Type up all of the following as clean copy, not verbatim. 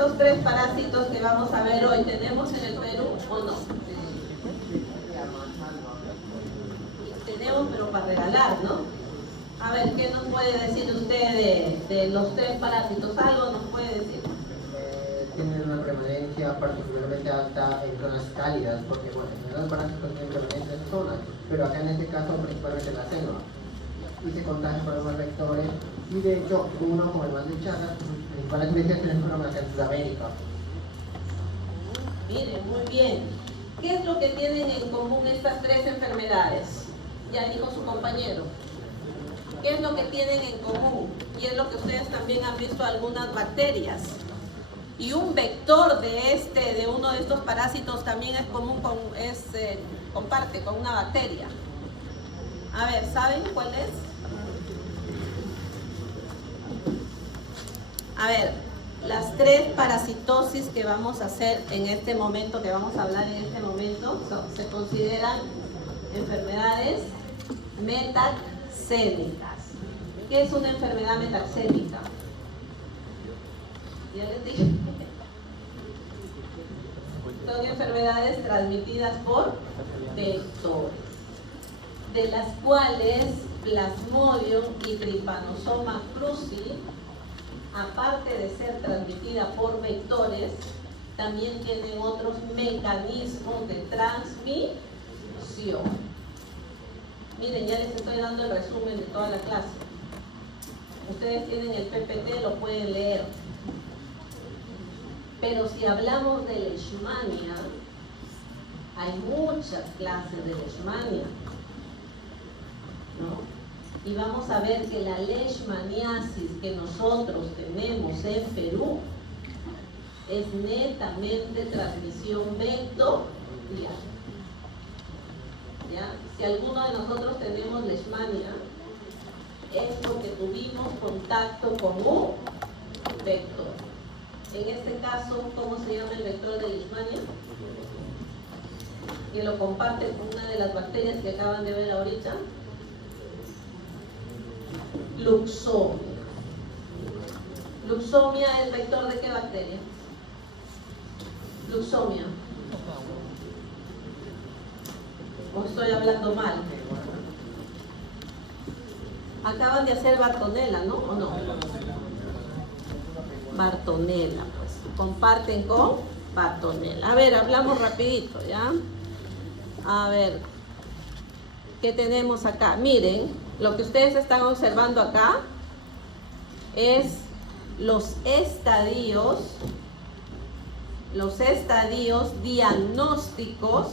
estos 3 parásitos que vamos a ver hoy, ¿tenemos en el Perú o no? Tenemos, pero para regalar, ¿no? A ver, ¿qué nos puede decir usted de los 3 parásitos? ¿Algo nos puede decir? Tienen una prevalencia particularmente alta en zonas cálidas, porque bueno, en los parásitos tienen prevalencia en zonas, pero acá en este caso principalmente la selva, y se contagia por los vectores, y de hecho uno como el mal de Chagas, sus principales investigaciones fueron acá en Sudamérica. Miren, muy bien. ¿Qué es lo que tienen en común estas 3 enfermedades? Ya dijo su compañero. ¿Qué es lo que tienen en común? Y es lo que ustedes también han visto algunas bacterias. Y un vector de uno de estos parásitos también es común comparte con una bacteria. A ver, ¿saben cuál es? A ver, las 3 parasitosis que vamos a hacer en este momento, que vamos a hablar en este momento, se consideran enfermedades metaxénicas. ¿Qué es una enfermedad metaxénica? Ya les dije. Son enfermedades transmitidas por vectores, de las cuales Plasmodium y Trypanosoma cruzi, aparte de ser transmitida por vectores, también tienen otros mecanismos de transmisión. Miren, ya les estoy dando el resumen de toda la clase. Ustedes tienen el PPT, lo pueden leer. Pero si hablamos de leishmania, hay muchas clases de leishmania, ¿no? Y vamos a ver que la leishmaniasis que nosotros tenemos en Perú es netamente transmisión vectorial. ¿Ya? Si alguno de nosotros tenemos leishmania, es porque tuvimos contacto con un vector. En este caso, ¿cómo se llama el vector de leishmania? Que lo comparte con una de las bacterias que acaban de ver ahorita. Luxomia. Luxomia es vector de qué bacteria? Luxomia. ¿O estoy hablando mal? Acaban de hacer Bartonella, ¿no? ¿O no? Bartonella, pues. Comparten con Bartonella. A ver, hablamos rapidito, ¿ya? A ver, ¿qué tenemos acá? Miren, lo que ustedes están observando acá es los estadios diagnósticos.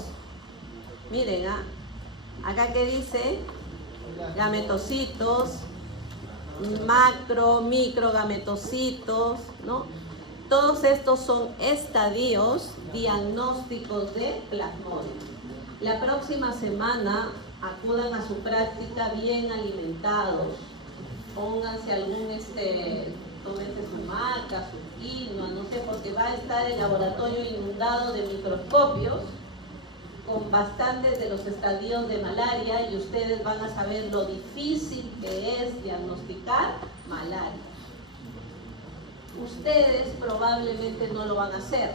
Miren, acá que dice gametocitos, macro, micro gametocitos, ¿no? Todos estos son estadios diagnósticos de Plasmodium. La próxima semana acudan a su práctica bien alimentados. Pónganse tómense su maca, su quinoa, no sé, porque va a estar el laboratorio inundado de microscopios con bastantes de los estadios de malaria, y ustedes van a saber lo difícil que es diagnosticar malaria. Ustedes probablemente no lo van a hacer,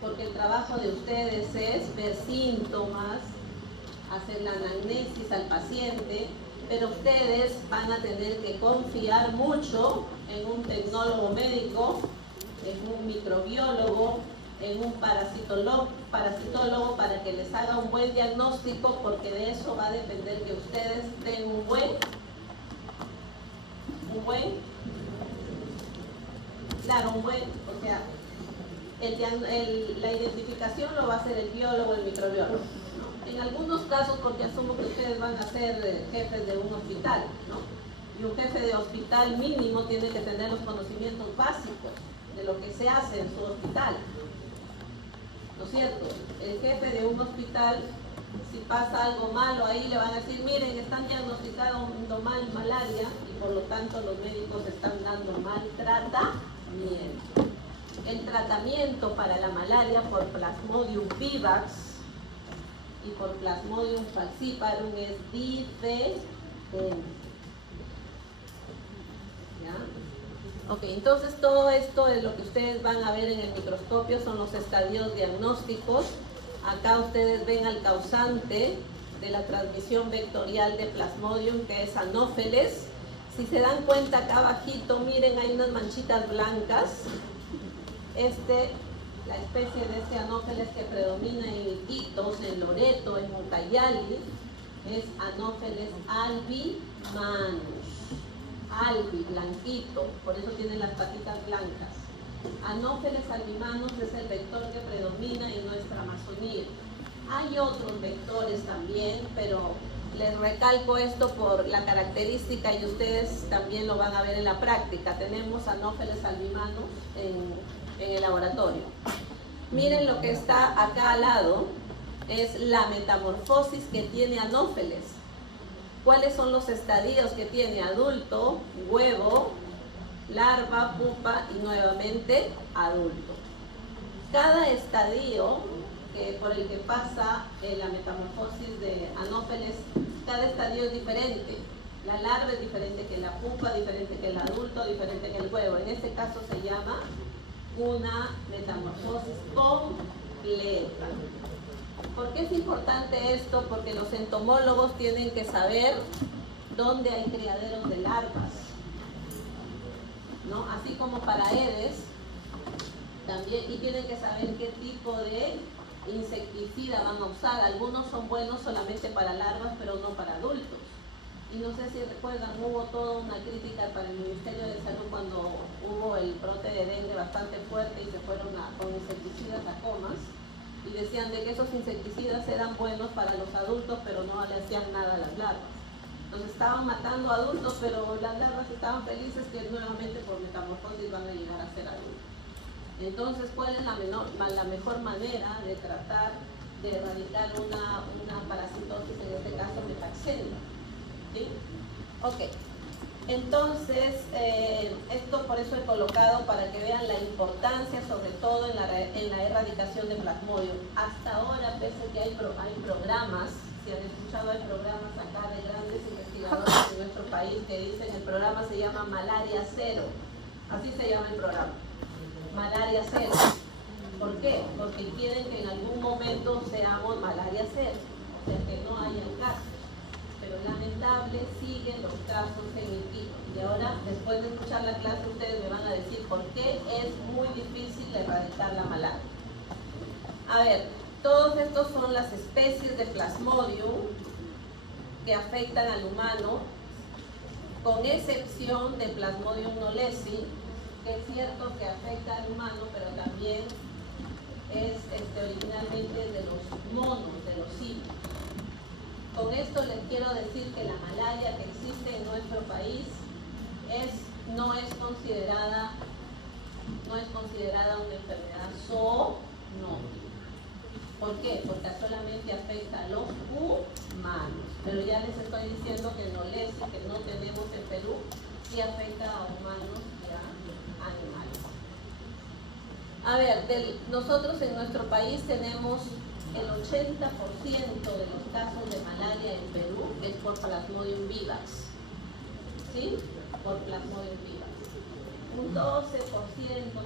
porque el trabajo de ustedes es ver síntomas, hacer la anamnesis al paciente, pero ustedes van a tener que confiar mucho en un tecnólogo médico, en un microbiólogo, en un parasitólogo para que les haga un buen diagnóstico, porque de eso va a depender que ustedes den un buen, o sea, la identificación lo va a hacer el biólogo, el microbiólogo, ¿no? En algunos casos, porque asumo que ustedes van a ser jefes de un hospital, ¿no? Y un jefe de hospital mínimo tiene que tener los conocimientos básicos de lo que se hace en su hospital, ¿no es cierto? El jefe de un hospital, si pasa algo malo ahí, le van a decir, miren, están diagnosticando mal malaria y por lo tanto los médicos están dando mal tratamiento. El tratamiento para la malaria por Plasmodium vivax y por Plasmodium falciparum es diferente. ¿Ya? Ok, entonces todo esto es lo que ustedes van a ver en el microscopio, son los estadios diagnósticos. Acá ustedes ven al causante de la transmisión vectorial de Plasmodium, que es Anopheles. Si se dan cuenta acá abajito, miren, hay unas manchitas blancas. La especie de este Anopheles que predomina en Iquitos, en Loreto, en Ucayali, es Anopheles albimanus. Albi, blanquito, por eso tiene las patitas blancas. Anopheles albimanus es el vector que predomina en nuestra Amazonía. Hay otros vectores también, pero les recalco esto por la característica y ustedes también lo van a ver en la práctica. Tenemos Anopheles albimanus en el laboratorio. Miren lo que está acá al lado, es la metamorfosis que tiene Anopheles. ¿Cuáles son los estadios que tiene? Adulto, huevo, larva, pupa y nuevamente adulto. Cada estadio por el que pasa la metamorfosis de Anopheles, cada estadio es diferente. La larva es diferente que la pupa, diferente que el adulto, diferente que el huevo. En este caso se llama una metamorfosis completa. ¿Por qué es importante esto? Porque los entomólogos tienen que saber dónde hay criaderos de larvas, ¿no? Así como para Aedes también, y tienen que saber qué tipo de insecticida van a usar. Algunos son buenos solamente para larvas, pero no para adultos. Y no sé si recuerdan, hubo toda una crítica para el Ministerio de Salud cuando hubo el brote de dengue bastante fuerte y se fueron con insecticidas a comas. Y decían de que esos insecticidas eran buenos para los adultos, pero no le hacían nada a las larvas. Entonces estaban matando adultos, pero las larvas estaban felices que nuevamente por metamorfosis van a llegar a ser adultos. Entonces, ¿cuál es la mejor manera de tratar de erradicar una parasitosis, en este caso metaxenia? ¿Sí? Ok. Entonces, esto por eso he colocado para que vean la importancia, sobre todo en la erradicación de Plasmodium. Hasta ahora, pese a que hay programas, si han escuchado, hay programas acá de grandes investigadores en nuestro país que dicen el programa se llama Malaria Cero. Así se llama el programa, Malaria Cero. ¿Por qué? Porque quieren que en algún momento seamos Malaria Cero, o sea, que no haya casos. Pero lamentable siguen los casos en Iquitos. Y ahora, después de escuchar la clase, ustedes me van a decir por qué es muy difícil erradicar la malaria. A ver, todos estos son las especies de Plasmodium que afectan al humano, con excepción de Plasmodium knowlesi, que es cierto que afecta al humano, pero también es originalmente de los monos, de los simios. Con esto les quiero decir que la malaria que existe en nuestro país no es considerada una enfermedad zoonótica. ¿Por qué? Porque solamente afecta a los humanos. Pero ya les estoy diciendo que knowlesi, que no tenemos en Perú, sí afecta a humanos y a animales. A ver, nosotros en nuestro país tenemos el 80% de los casos de malaria en Perú es por Plasmodium vivax. ¿Sí? Por Plasmodium vivax. Un 12%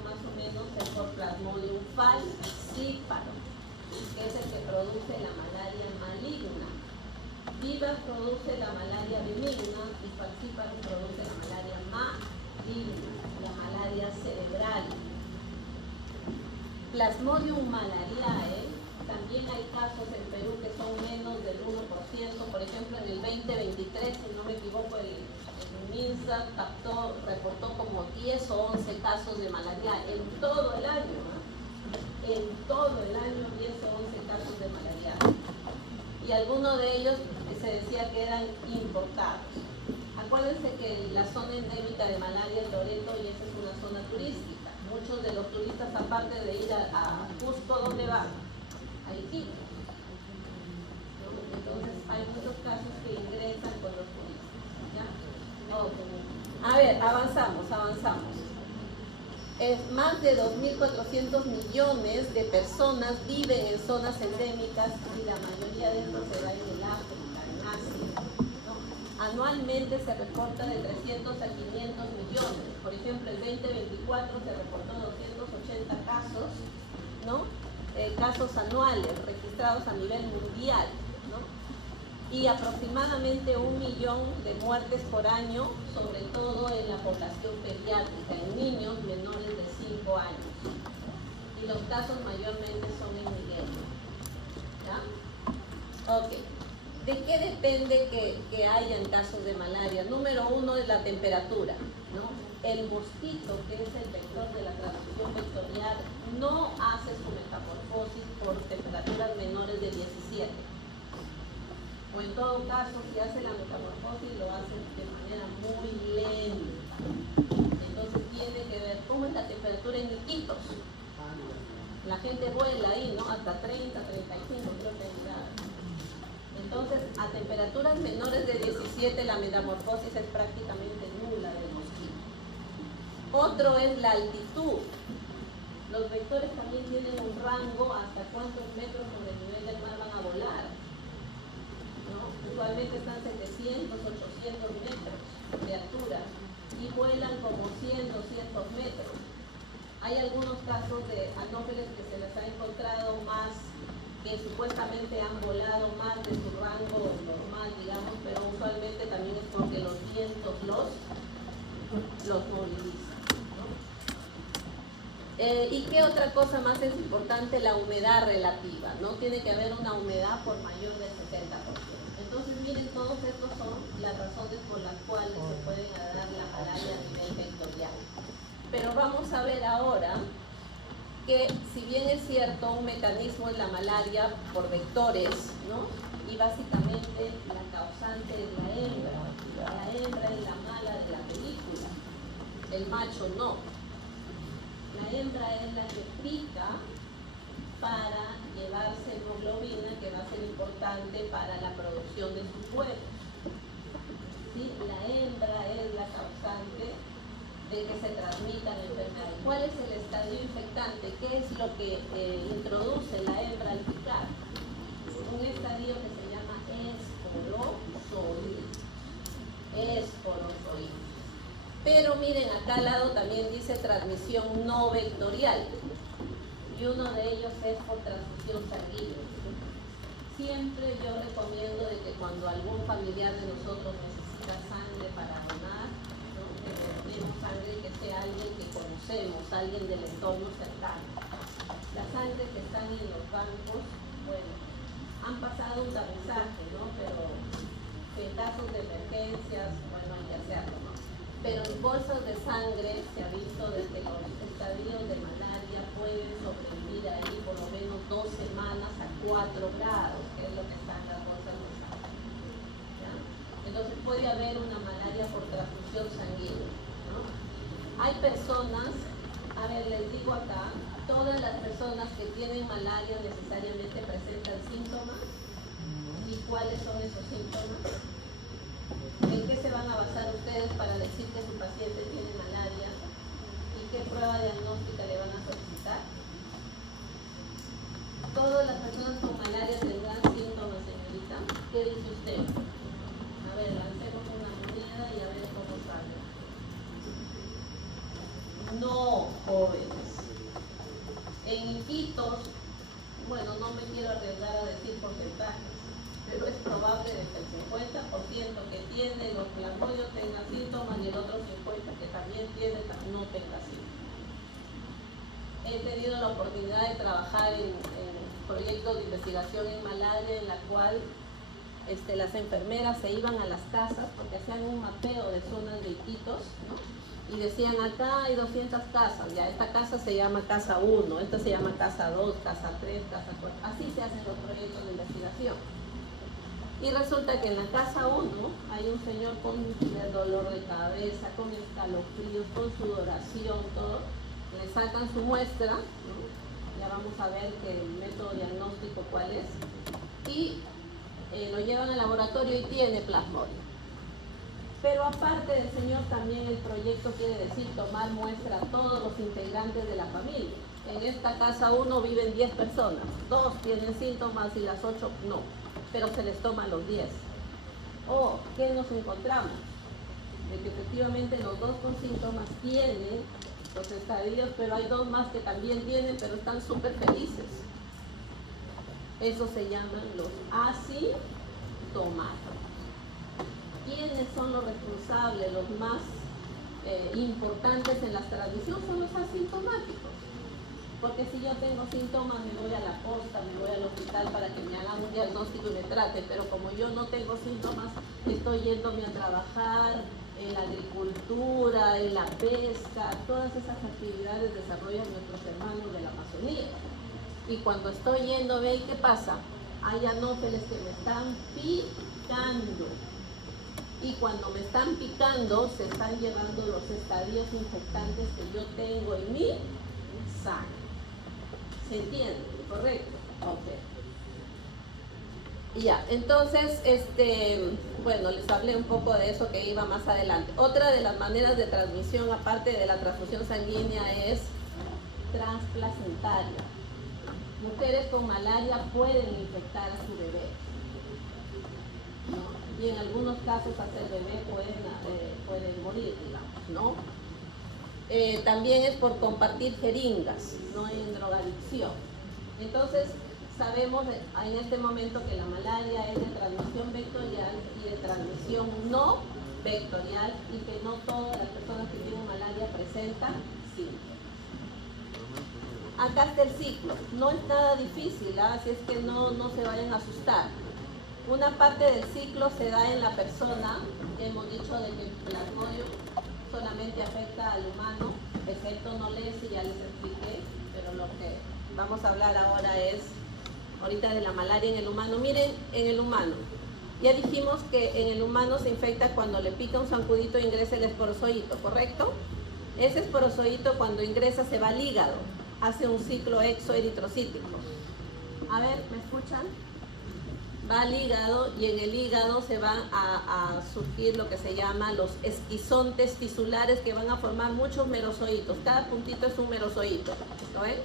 más o menos es por Plasmodium falciparum, que es el que produce la malaria maligna. Vivax produce la malaria benigna y falciparum produce la malaria maligna, la malaria cerebral. Plasmodium malariae, también hay casos en Perú que son menos del 1%. Por ejemplo, en el 2023, si no me equivoco, el MINSA reportó como 10 o 11 casos de malaria en todo el año. En todo el año, 10 o 11 casos de malaria. Y algunos de ellos se decía que eran importados. Acuérdense que la zona endémica de malaria es Loreto y esa es una zona turística. Muchos de los turistas, aparte de ir a Cusco, ¿dónde van? A Iquitos. ¿No? Entonces hay muchos casos que ingresan con los turistas. ¿Ya? Okay. A ver, avanzamos. Más de 2.400 millones de personas viven en zonas endémicas y la mayoría de estos se da en el África, en Asia. ¿No? Anualmente se reporta de 300 a 500 millones. Por ejemplo, el 2023 reportó 280 casos, ¿no? Casos anuales registrados a nivel mundial, ¿no? Y aproximadamente 1 millón de muertes por año, sobre todo en la población pediátrica, en niños menores de 5 años. Y los casos mayormente son en Nigeria. ¿Ya? Ok. ¿De qué depende que hayan casos de malaria? Número 1 es la temperatura, ¿no? El mosquito, que es el vector de la transmisión vectorial, no hace su metamorfosis por temperaturas menores de 17. O en todo caso, si hace la metamorfosis, lo hace de manera muy lenta. Entonces tiene que ver cómo es la temperatura en Iquitos. La gente vuela ahí, ¿no? Hasta 30, 35, creo que hay grados. Entonces, a temperaturas menores de 17, la metamorfosis es prácticamente nula del mosquito. Otro es la altitud. Los vectores también tienen un rango hasta cuántos metros sobre el nivel del mar van a volar, ¿no? Usualmente están 700, 800 metros de altura y vuelan como 100, 200 metros. Hay algunos casos de anófeles que se les ha encontrado más, que supuestamente han volado más de su rango normal, digamos, pero usualmente también es porque los vientos los movilizan. ¿Y qué otra cosa más es importante? La humedad relativa, ¿no? Tiene que haber una humedad por mayor del 70%. Entonces, miren, todos estos son las razones por las cuales se puede dar la malaria a nivel vectorial. Pero vamos a ver ahora que, si bien es cierto, un mecanismo es la malaria por vectores, ¿no? Y básicamente la causante es la hembra. La hembra es la mala de la película, el macho no. La hembra es la que pica para llevarse hemoglobina, que va a ser importante para la producción de sus huevos. ¿Sí? La hembra es la causante de que se transmitan enfermedades. ¿Cuál es el estadio infectante? ¿Qué es lo que introduce la hembra al picar? Un estadio que se llama esporozoide. Esporozoide. Pero miren, acá al lado también dice transmisión no vectorial. Y uno de ellos es por transmisión sanguínea. Siempre yo recomiendo de que cuando algún familiar de nosotros necesita sangre para donar, ¿no? Que donemos sangre que sea alguien que conocemos, alguien del entorno cercano. La sangre que están en los bancos, bueno, han pasado un tamizaje, ¿no? Pero en casos de emergencias, bueno, hay que hacerlo, ¿no? Pero en bolsas de sangre se ha visto desde los estadios de malaria pueden sobrevivir ahí por lo menos 2 semanas a 4 grados, que es lo que están las bolsas de sangre. ¿Ya? Entonces puede haber una malaria por transfusión sanguínea, ¿no? Hay personas, a ver, les digo acá, todas las personas que tienen malaria necesariamente presentan síntomas. ¿Y cuáles son esos síntomas? ¿En qué se van a basar ustedes para decir que su paciente tiene malaria? ¿Y qué prueba diagnóstica le van a solicitar? Todas las personas con malaria tendrán síntomas, señorita. ¿Qué dice usted? A ver, lancemos una moneda y a ver cómo sale. No, jóvenes. En Iquitos, bueno, no me quiero arriesgar a decir porcentajes, pero es probable de que el 50% que tiene los plasmodios tenga síntomas y el otro 50% que también tiene no tenga síntomas. He tenido la oportunidad de trabajar en proyectos de investigación en malaria, en la cual las enfermeras se iban a las casas porque hacían un mapeo de zonas de Iquitos, ¿no? Y decían, acá hay 200 casas, ya esta casa se llama casa 1, esta se llama casa 2, casa 3, casa 4, así se hacen los proyectos de investigación. Y resulta que en la casa 1 hay un señor con dolor de cabeza, con escalofríos, con sudoración, todo. Le sacan su muestra, ¿no? Ya vamos a ver que el método diagnóstico cuál es. Y lo llevan al laboratorio y tiene plasmodio. Pero aparte del señor, también el proyecto quiere decir tomar muestra a todos los integrantes de la familia. En esta casa 1 viven 10 personas, 2 tienen síntomas y las 8 no, pero se les toma los 10. ¿Qué nos encontramos? De que efectivamente los 2 con síntomas tienen los estadios, pero hay dos más que también tienen, pero están súper felices. Eso se llaman los asintomáticos. ¿Quiénes son los responsables, los más importantes en la transmisión? Son los asintomáticos. Porque si yo tengo síntomas, me voy a la posta, me voy al hospital para que me hagan un diagnóstico y me traten, pero como yo no tengo síntomas, estoy yéndome a trabajar en la agricultura, en la pesca, todas esas actividades desarrollan nuestros hermanos de la Amazonía. Y cuando estoy yendo, ¿ve qué pasa? Hay anófeles que me están picando. Y cuando me están picando, se están llevando los estadios infectantes que yo tengo en mi sangre. ¿Se entiende? ¿Correcto? Ok. Y ya, entonces, bueno, les hablé un poco de eso que iba más adelante. Otra de las maneras de transmisión, aparte de la transfusión sanguínea, es transplacentaria. Mujeres con malaria pueden infectar a su bebé, ¿no? Y en algunos casos hasta el bebé pueden morir, digamos, ¿no? También es por compartir jeringas, no en drogadicción. Entonces, sabemos en este momento que la malaria es de transmisión vectorial y de transmisión no vectorial, y que no todas las personas que tienen malaria presentan síntomas. Acá está el ciclo, no es nada difícil, así es que no se vayan a asustar. Una parte del ciclo se da en la persona, que hemos dicho de que el plasmodio solamente afecta al humano, excepto no leche, ya les expliqué, pero lo que vamos a hablar ahora es ahorita de la malaria en el humano. Miren, en el humano, ya dijimos que en el humano se infecta cuando le pica un zancudito e ingresa el esporozoito, ¿correcto? Ese esporozoito cuando ingresa se va al hígado, hace un ciclo exoeritrocítico. A ver, ¿me escuchan? Va al hígado y en el hígado se van a surgir lo que se llama los esquizontes tisulares, que van a formar muchos merozoitos. Cada puntito es un merozoito, ¿lo ven?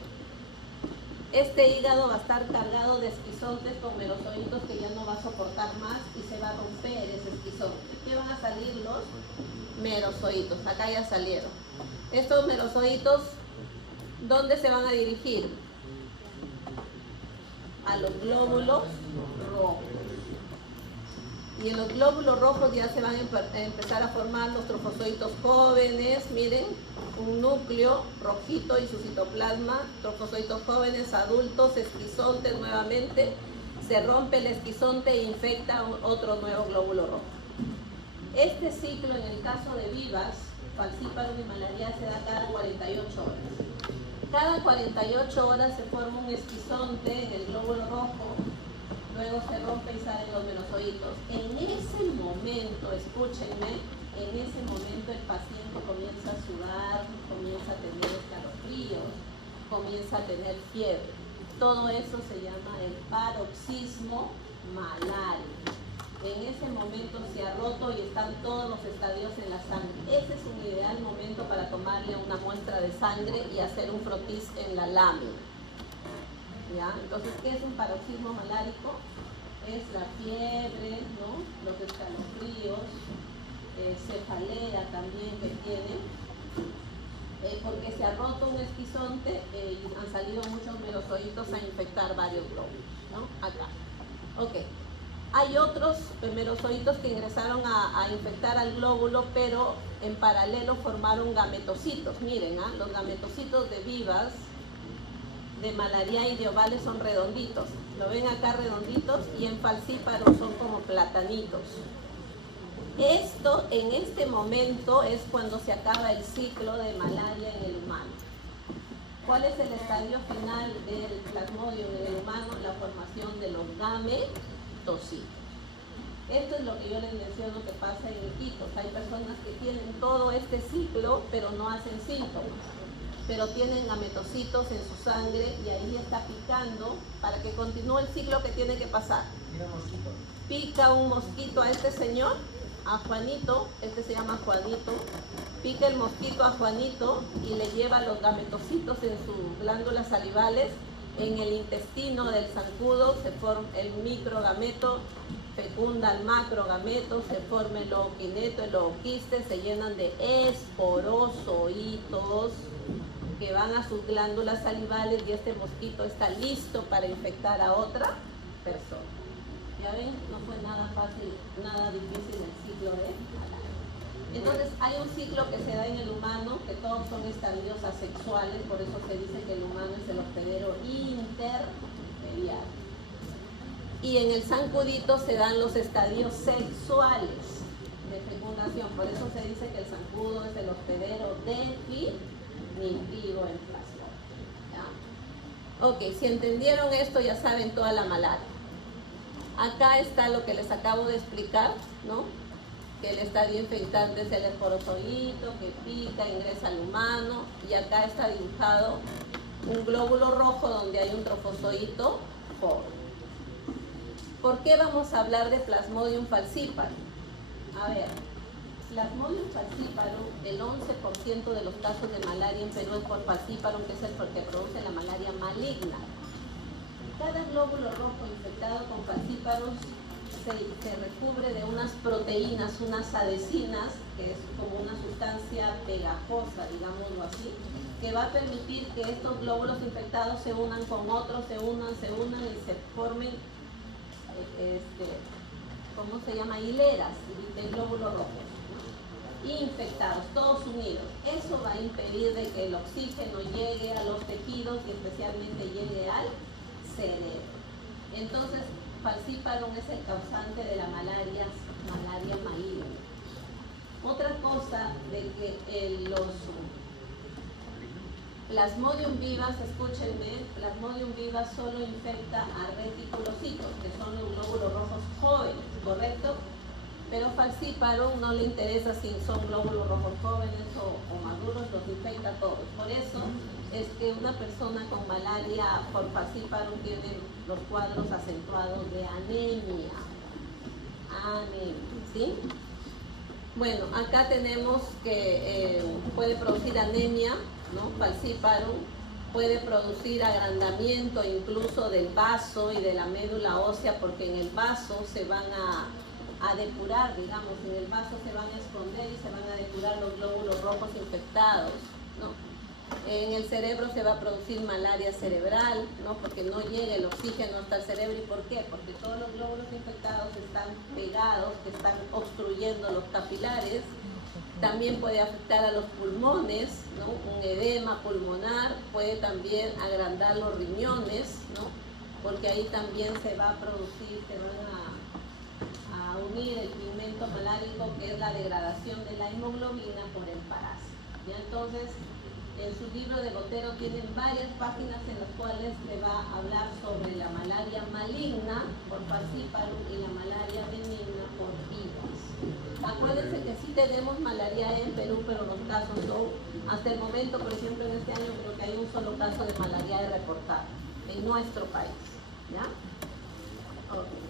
Este hígado va a estar cargado de esquizontes con merozoitos que ya no va a soportar más y se va a romper ese esquizonte. ¿Qué van a salir? Los merozoitos. Acá ya salieron. Estos merozoitos, ¿dónde se van a dirigir? A los glóbulos rojos. Y en los glóbulos rojos ya se van a empezar a formar los trofozoitos jóvenes. Miren, un núcleo rojito y su citoplasma, trofozoitos jóvenes, adultos, esquizontes nuevamente. Se rompe el esquizonte e infecta otro nuevo glóbulo rojo. Este ciclo, en el caso de vivas, falciparum y malaria, se da cada 48 horas. Cada 48 horas se forma un esquizonte en el glóbulo rojo, luego se rompe y salen los merozoitos. En ese momento, escúchenme, en ese momento el paciente comienza a sudar, comienza a tener escalofríos, comienza a tener fiebre. Todo eso se llama el paroxismo malario. En ese momento se ha roto y están todos los estadios en la sangre. Ese es un ideal momento para tomarle una muestra de sangre y hacer un frotis en la lámina. ¿Ya? Entonces, ¿qué es un paroxismo malárico? Es la fiebre, ¿no? Los escalofríos, cefalea también que tienen, porque se ha roto un esquizonte y han salido muchos merozoitos a infectar varios glóbulos, ¿no? Acá. Ok. Hay otros merozoitos que ingresaron a infectar al glóbulo, pero en paralelo formaron gametocitos. Miren, los gametocitos de vivas, de malaria y de ovales son redonditos. Lo ven acá redonditos, y en falciparum son como platanitos. Esto en este momento es cuando se acaba el ciclo de malaria en el humano. ¿Cuál es el estadio final del plasmodio en el humano? La formación de los gametocitos. Esto es lo que yo les menciono que pasa en hijitos. Hay personas que tienen todo este ciclo, pero no hacen síntomas, pero tienen gametocitos en su sangre y ahí está picando para que continúe el ciclo que tiene que pasar. Pica un mosquito a este señor, a Juanito, este se llama Juanito, pica el mosquito a Juanito y le lleva los gametocitos en sus glándulas salivales. En el intestino del zancudo se forma el microgameto, fecunda el macrogameto, se forma el ookineto, el ooquiste, se llenan de esporozoitos que van a sus glándulas salivales y este mosquito está listo para infectar a otra persona. Ya ven, no fue nada fácil, nada difícil el ciclo de malaria. Entonces hay un ciclo que se da en el humano, que todos son estadios asexuales, por eso se dice que el humano es el hospedero intermediario. Y en el zancudito se dan los estadios sexuales de fecundación, por eso se dice que el zancudo es el hospedero definitivo en plasma. ¿Ya? Ok, si entendieron esto ya saben toda la malaria. Acá está lo que les acabo de explicar, ¿no? Que el estadio infectante es el esporozoito, que pica, ingresa al humano, y acá está dibujado un glóbulo rojo donde hay un trofozoito joven. ¿Por qué vamos a hablar de Plasmodium falciparum? A ver, Plasmodium falciparum, el 11% de los casos de malaria en Perú es por falciparum, que es el que produce la malaria maligna. Cada glóbulo rojo infectado con falciparum se recubre de unas proteínas, unas adhesinas, que es como una sustancia pegajosa, digámoslo así, que va a permitir que estos glóbulos infectados se unan con otros, se unan y se formen, ¿cómo se llama? Hileras de glóbulos rojos, ¿no? Infectados, todos unidos. Eso va a impedir de que el oxígeno llegue a los tejidos y especialmente llegue al cerebro. Entonces, falciparum es el causante de la malaria maligna. Otra cosa de que los Plasmodium vivas, escúchenme, Plasmodium vivas solo infecta a reticulocitos, que son los glóbulos rojos jóvenes, ¿correcto? Pero falciparum no le interesa si son glóbulos rojos jóvenes o maduros, los infecta a todos. Por eso es que una persona con malaria por falciparum tiene los cuadros acentuados de anemia. ¿Sí? Bueno, acá tenemos que puede producir anemia, ¿no? Falciparum puede producir agrandamiento incluso del vaso y de la médula ósea, porque en el vaso se van a depurar, digamos, en el vaso se van a esconder y se van a depurar los glóbulos rojos infectados, ¿no? En el cerebro se va a producir malaria cerebral, ¿no? Porque no llega el oxígeno hasta el cerebro. ¿Y por qué? Porque todos los glóbulos infectados están pegados, que están obstruyendo los capilares. También puede afectar a los pulmones, ¿no? Un edema pulmonar, puede también agrandar los riñones, ¿no? Porque ahí también se va a producir, se van a unir el pigmento malárico, que es la degradación de la hemoglobina por el parásito. ¿Ya? Entonces, en su libro de Botero tienen varias páginas en las cuales se va a hablar sobre la malaria maligna por falciparum y la malaria benigna por vivas. Acuérdense que sí tenemos malaria en Perú, pero los casos son, hasta el momento, por ejemplo, en este año creo que hay un solo caso de malaria reportado en nuestro país. ¿Ya? Okay.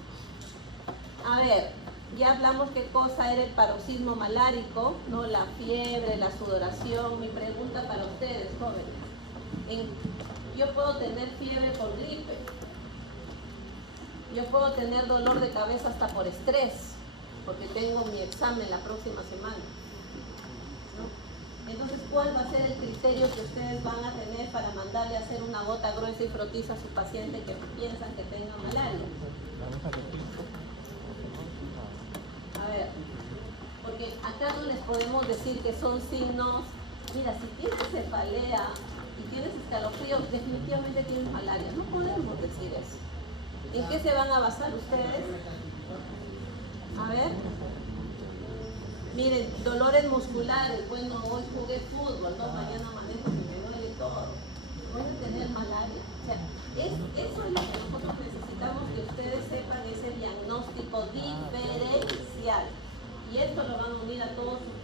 A ver, ya hablamos qué cosa era el paroxismo malárico, ¿no? La fiebre, la sudoración. Mi pregunta para ustedes, jóvenes. Yo puedo tener fiebre por gripe. Yo puedo tener dolor de cabeza hasta por estrés, porque tengo mi examen la próxima semana, ¿no? Entonces, ¿cuál va a ser el criterio que ustedes van a tener para mandarle a hacer una gota gruesa y frotiza a su paciente que piensan que tenga malaria? A ver, porque acá no les podemos decir que son signos. Mira, si tienes cefalea y tienes escalofrío, definitivamente tienes malaria. No podemos decir eso. ¿En qué se van a basar ustedes? A ver. Miren, dolores musculares. Bueno, hoy jugué fútbol, ¿no? Mañana manejo y me duele todo. Voy a tener malaria. O sea, eso es lo que nosotros necesitamos que ustedes sepan, ese diagnóstico diferencial. Y esto lo van a unir a todas sus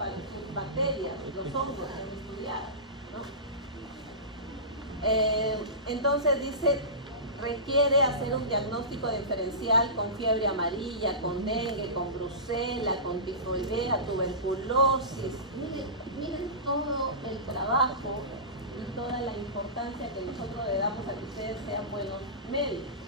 bacterias, los hongos que han estudiado, ¿no? Entonces dice, requiere hacer un diagnóstico diferencial con fiebre amarilla, con dengue, con brucela, con tifoidea, tuberculosis. Miren todo el trabajo y toda la importancia que nosotros le damos a que ustedes sean buenos médicos.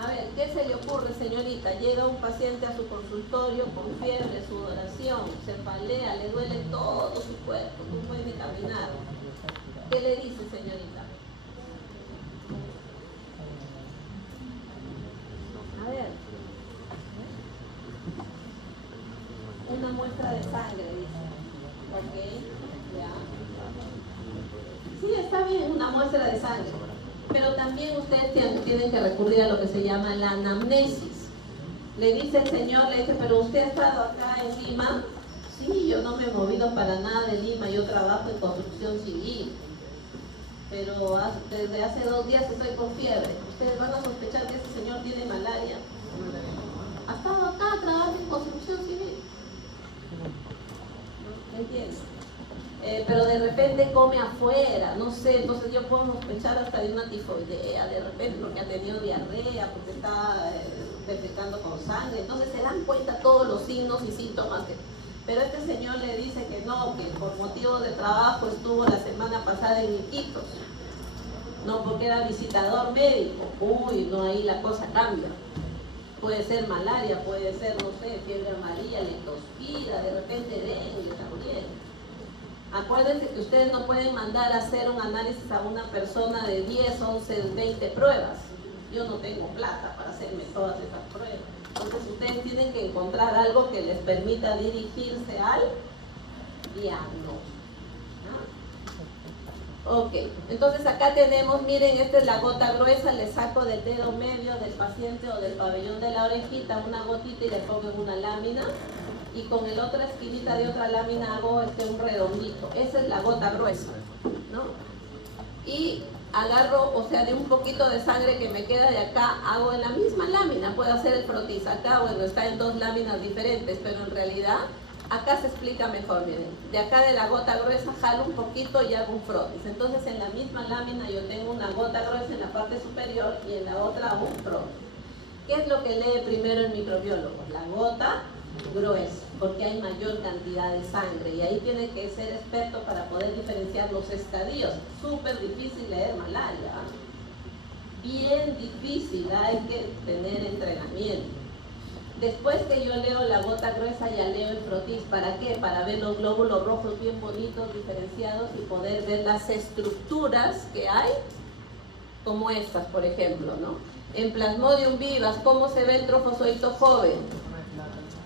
A ver, ¿qué se le ocurre, señorita? Llega un paciente a su consultorio con fiebre, sudoración, cefalea, le duele todo su cuerpo, no puede ni caminar. ¿Qué le dice, señorita? A ver. Una muestra de sangre, dice. Ok, ya. Sí, está bien, una muestra de sangre. Pero también ustedes tienen que recurrir a lo que se llama la anamnesis. Le dice el señor, le dice, pero usted ha estado acá en Lima. Sí, yo no me he movido para nada de Lima, yo trabajo en construcción civil. Pero desde hace 2 días estoy con fiebre. Ustedes van a sospechar que ese señor tiene malaria. Ha estado acá, trabaja en construcción civil. ¿Me entiendes? Pero de repente come afuera, no sé, entonces yo puedo sospechar hasta de una tifoidea, de repente porque ha tenido diarrea, porque está defecando con sangre, entonces se dan cuenta todos los signos y síntomas. Pero este señor le dice que no, que por motivos de trabajo estuvo la semana pasada en Iquitos, no porque era visitador médico. Uy, no, ahí la cosa cambia. Puede ser malaria, puede ser, no sé, fiebre amarilla, leptospira, de repente dengue también. Acuérdense que ustedes no pueden mandar a hacer un análisis a una persona de 10, 11, 20 pruebas. Yo no tengo plata para hacerme todas esas pruebas. Entonces ustedes tienen que encontrar algo que les permita dirigirse al diagnóstico. Ok, entonces acá tenemos, miren, esta es la gota gruesa, le saco del dedo medio del paciente o del pabellón de la orejita una gotita y le pongo en una lámina. Y con la otra esquinita de otra lámina hago un redondito. Esa es la gota gruesa, ¿no? Y agarro, o sea, de un poquito de sangre que me queda de acá, hago en la misma lámina. Puedo hacer el frotis acá, bueno, está en 2 láminas diferentes, pero en realidad acá se explica mejor, miren. De acá de la gota gruesa jalo un poquito y hago un frotis. Entonces en la misma lámina yo tengo una gota gruesa en la parte superior y en la otra un frotis. ¿Qué es lo que lee primero el microbiólogo? La gota gruesa, porque hay mayor cantidad de sangre y ahí tiene que ser experto para poder diferenciar los estadios. Súper difícil leer malaria, bien difícil, hay que tener entrenamiento. Después que yo leo la gota gruesa, ya leo el frotis. ¿Para qué? Para ver los glóbulos rojos bien bonitos, diferenciados y poder ver las estructuras que hay, como estas, por ejemplo, ¿no? En Plasmodium vivas, ¿cómo se ve el trofozoito joven?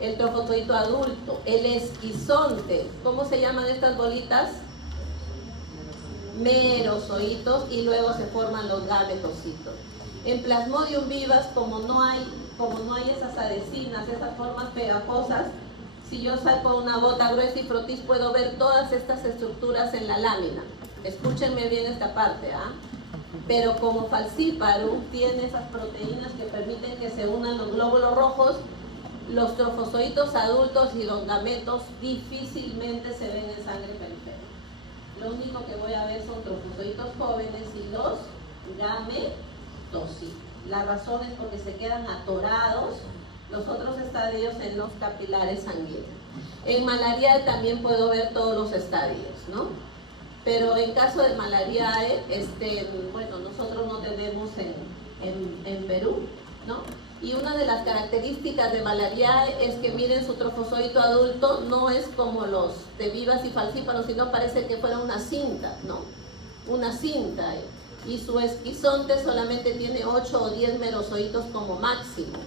El trofozoito adulto, el esquizonte, ¿cómo se llaman estas bolitas? Merozoitos, y luego se forman los gametocitos. En Plasmodium vivas, como no hay esas adhesinas, esas formas pegajosas, si yo saco una gota gruesa y frotis puedo ver todas estas estructuras en la lámina. Escúchenme bien esta parte, ¿ah? Pero como Falciparum tiene esas proteínas que permiten que se unan los glóbulos rojos, los trofozoitos adultos y los gametos difícilmente se ven en sangre periférica. Lo único que voy a ver son trofozoitos jóvenes y los gametocitos. La razón es porque se quedan atorados los otros estadios en los capilares sanguíneos. En malaria también puedo ver todos los estadios, ¿no? Pero en caso de malariae, bueno, nosotros no tenemos en Perú, ¿no? Y una de las características de malariae es que miren su trofozoito adulto no es como los de vivas y falciparum, sino parece que fuera una cinta, ¿no? Una cinta. Y su esquizonte solamente tiene 8 o 10 merozoitos como máximo.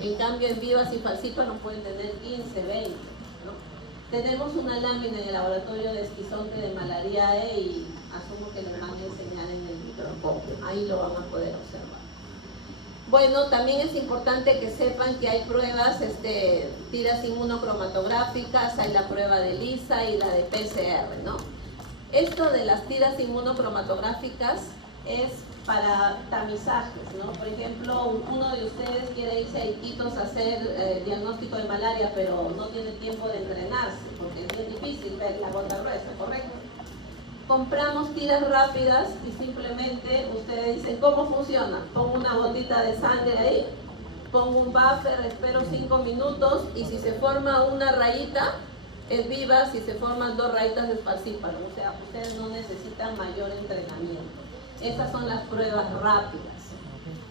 En cambio en vivas y falciparum pueden tener 15, 20, ¿no? Tenemos una lámina en el laboratorio de esquizonte de malariae y asumo que les van a enseñar en el microscopio. Ahí lo van a poder observar. Bueno, también es importante que sepan que hay pruebas, tiras inmunocromatográficas, hay la prueba de ELISA y la de PCR, ¿no? Esto de las tiras inmunocromatográficas es para tamizajes, ¿no? Por ejemplo, uno de ustedes quiere irse a Iquitos a hacer diagnóstico de malaria, pero no tiene tiempo de entrenarse, porque es bien difícil ver la gota gruesa, ¿correcto? Compramos tiras rápidas y simplemente ustedes dicen, ¿cómo funciona? Pongo una gotita de sangre ahí, pongo un buffer, espero 5 minutos y si se forma una rayita, es viva, si se forman 2 rayitas es falciparum. O sea, ustedes no necesitan mayor entrenamiento. Estas son las pruebas rápidas.